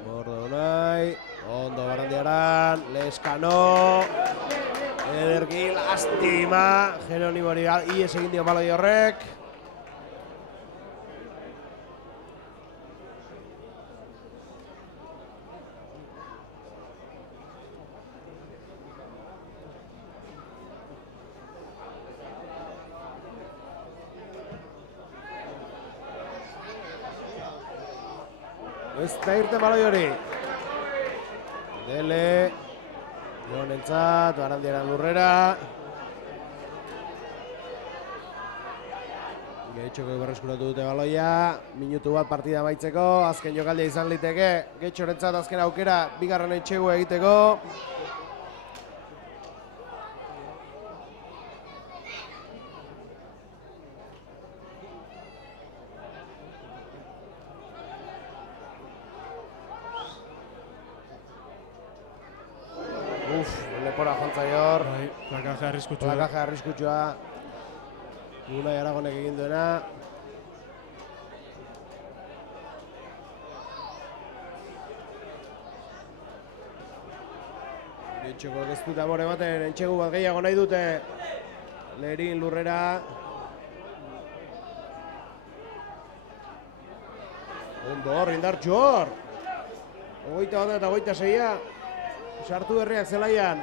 Bordo Unai. Ondo Barandiaran. Leskano. Ederki lastima. Jeronimori ies egin dio baloi horrek. Ez da irten baloi hori. Dele. Jonentzat, Barandiaran lurrera. Getxoko berreskuratu dute baloia, minutu bat partida amaitzeko, azken jokaldia izan liteke, Getxorentzat azken aukera, bigarren etxegu egiteko. Lepora jontzaior. Plakaje arriskutsua. Plakaje arriskutsua. Unai Aragonek egin duena. Getxoko ez dut amore ematen, entxegu bat gehiago nahi dute. Lerin lurrera. Ondo hor, indartxu hor. 21 eta 26. Sartu berriak zelaian.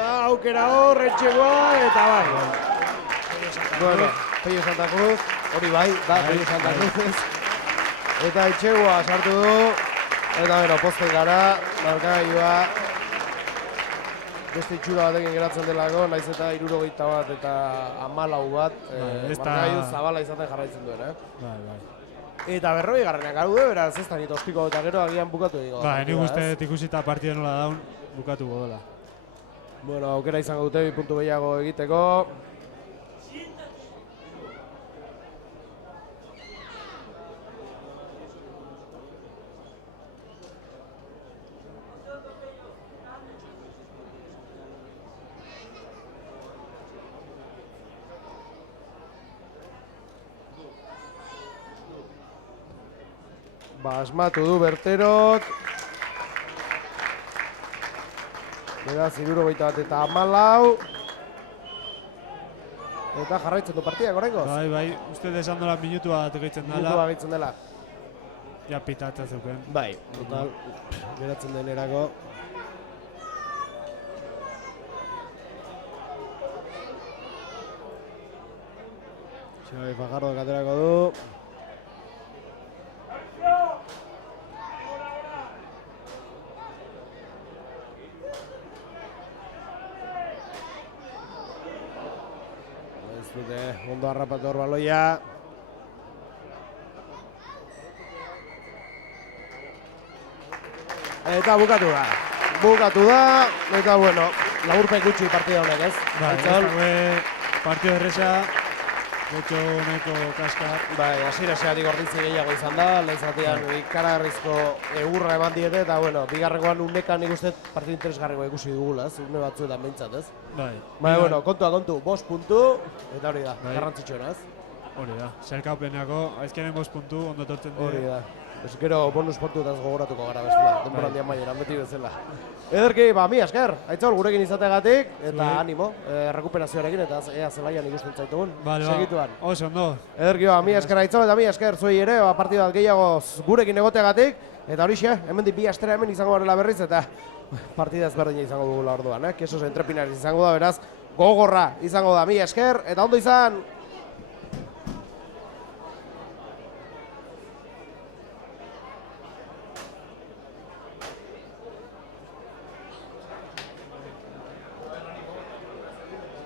Aukera hor, etxegoa, eta bai. Bueno, Pello Santa Cruz, hori bai, da, Pello Santa Cruz. Eta etxegoa sartu du. Eta bero, pozten gara, markagailua. Beste itxura batekin geratzen delako, naiz eta 71 bat eta 14 bat. Markagailu zabala izaten jarraitzen duen, Bai. Eta 40 gaude, beraz ez da nit ospiko eta gero agian bukatu egingo. Nik uste ikusita partida nola daun, bukatuko dela. Bueno, aukera izango dute 2 puntu gehiago egiteko. Asmatu du Berterok. Beraz, 71 eta 14. Eta jarraitzen du partidak oraingoz. Bai, uste desan dola minutu bat gehitzen dela. Minutu bat gehitzen dela. Ja pitatzen zeuken. Bai, total, geratzen denerako. Xabi Fajardo aterako du. Ondo harrapatu hor baloia. Eta bukatu da. Eta bueno, laburpen gutxi partida honek, ez? Bai, ez dago partida erresa. Getxo neko kaskar. Bai, hasiera-hasieratik ordintzi gehiago izan da, lehizatean ikaragarrizko egurra eman diete, eta bueno, bigarrengoan unekan nik uste partidu interesgarriko ikusi dugula, ez? Une batzuetan behintzat, ez? Bai. Baina, bueno, kontu, 5 puntu, eta hori da, garrantzitsuena, ez? Hori da, zerkaupenako, aizkenen 5 puntu, ondo tortzen dira. Hori da. Ez gero bonus puntuetaz gogoratuko gara bestela, denbora handian maieran, beti bezala. Ederki, mi esker, aitzol gurekin izategatik, eta animo, rekuperazioarekin, eta ea zelaian ikusten zaitugun, segituan. Oso, ondo. Ederki, mi esker aitzol, eta mi esker zuei ere, partidu bat gehiago gurekin egoteagatik, eta horixe, hemendik 2 astera hemen izango garela berriz, eta partida ezberdina izango dugula orduan, kesos entrepinariz izango da, beraz, gogorra izango da, mi esker, eta ondo izan!